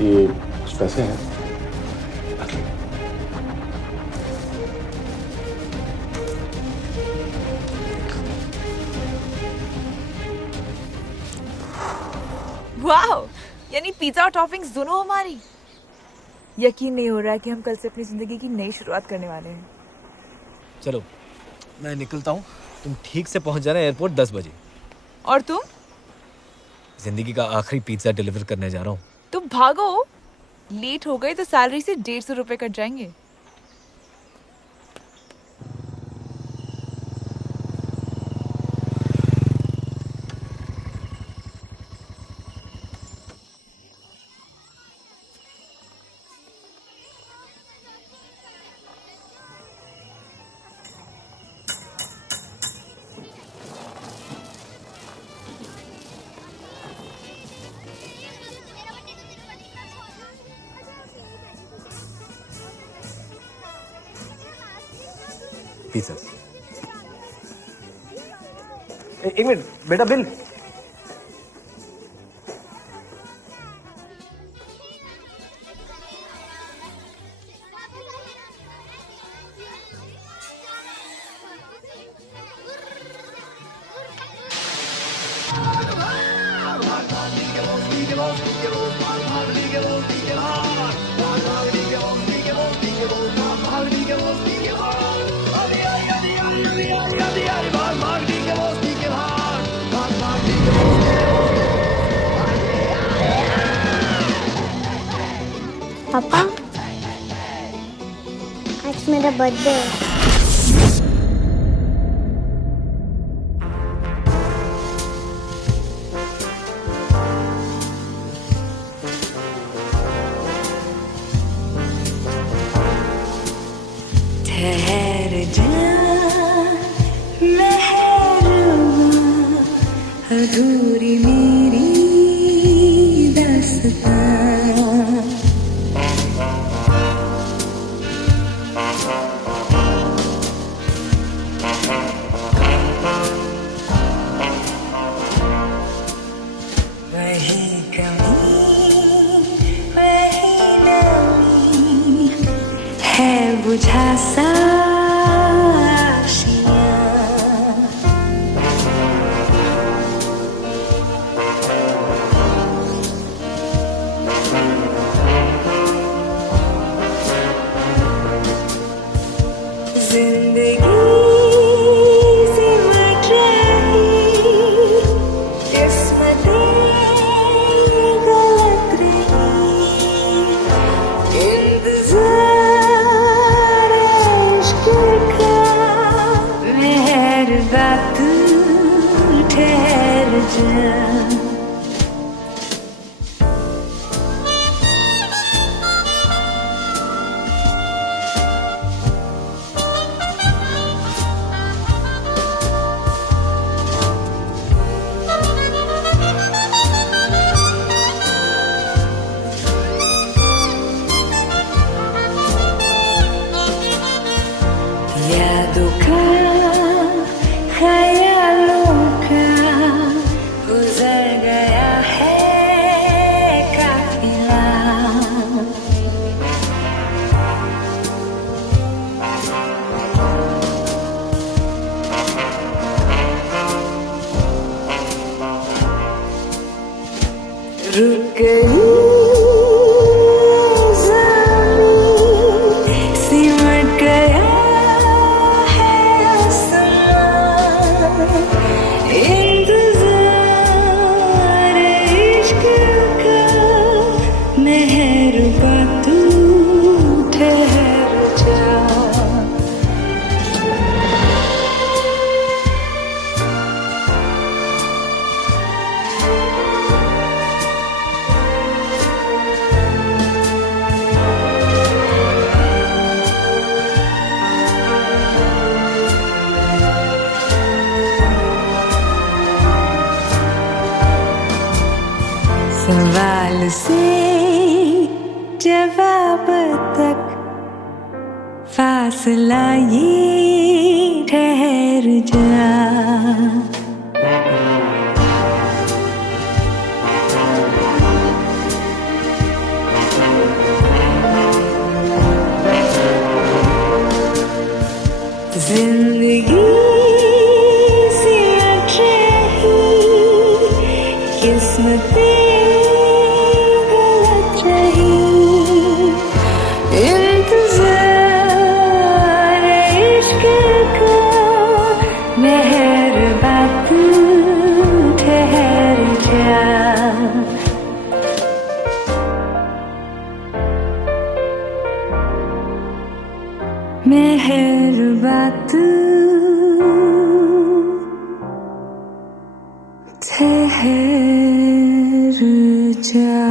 ये कुछ पैसे हैं। वाह, यानी पिज्जा और टॉपिंग्स दोनों हमारी। यकीन नहीं हो रहा है कि हम कल से अपनी जिंदगी की नई शुरुआत करने वाले हैं। चलो मैं निकलता हूँ, तुम ठीक से पहुंच जाना एयरपोर्ट 10 बजे। और तुम? जिंदगी का आखिरी पिज्जा डिलीवर करने जा रहा हूँ। तुम भागो, लेट हो गए तो सैलरी से 150 रुपए कट जाएंगे। पिज्जा। एक मिनट बेटा, बिल। पापा, आज मेरा बर्थडे है। ठहर जा महरुबा, अधूरी मेरी दास्तां। बुझा सा जिंदगी सिमट रही, किस्मतें गलत रही, इंतज़ार इश्क का मेहरबा तू ठहर जा। यादों का ख्यालों का गुजर गया है काफिला। रुक गई ज़मीं, सिमट गया इंतज़ार इश्क का मेहरबा तू ठहर जा। सवाल से जवाब तक फासला ये ठहर जा। जिंदगी सिमट रही, किस्मतें गलत रही, इंतज़ार इश्क का मेहरबा तू ठहर जा। मेहरबा तू ठहर जा।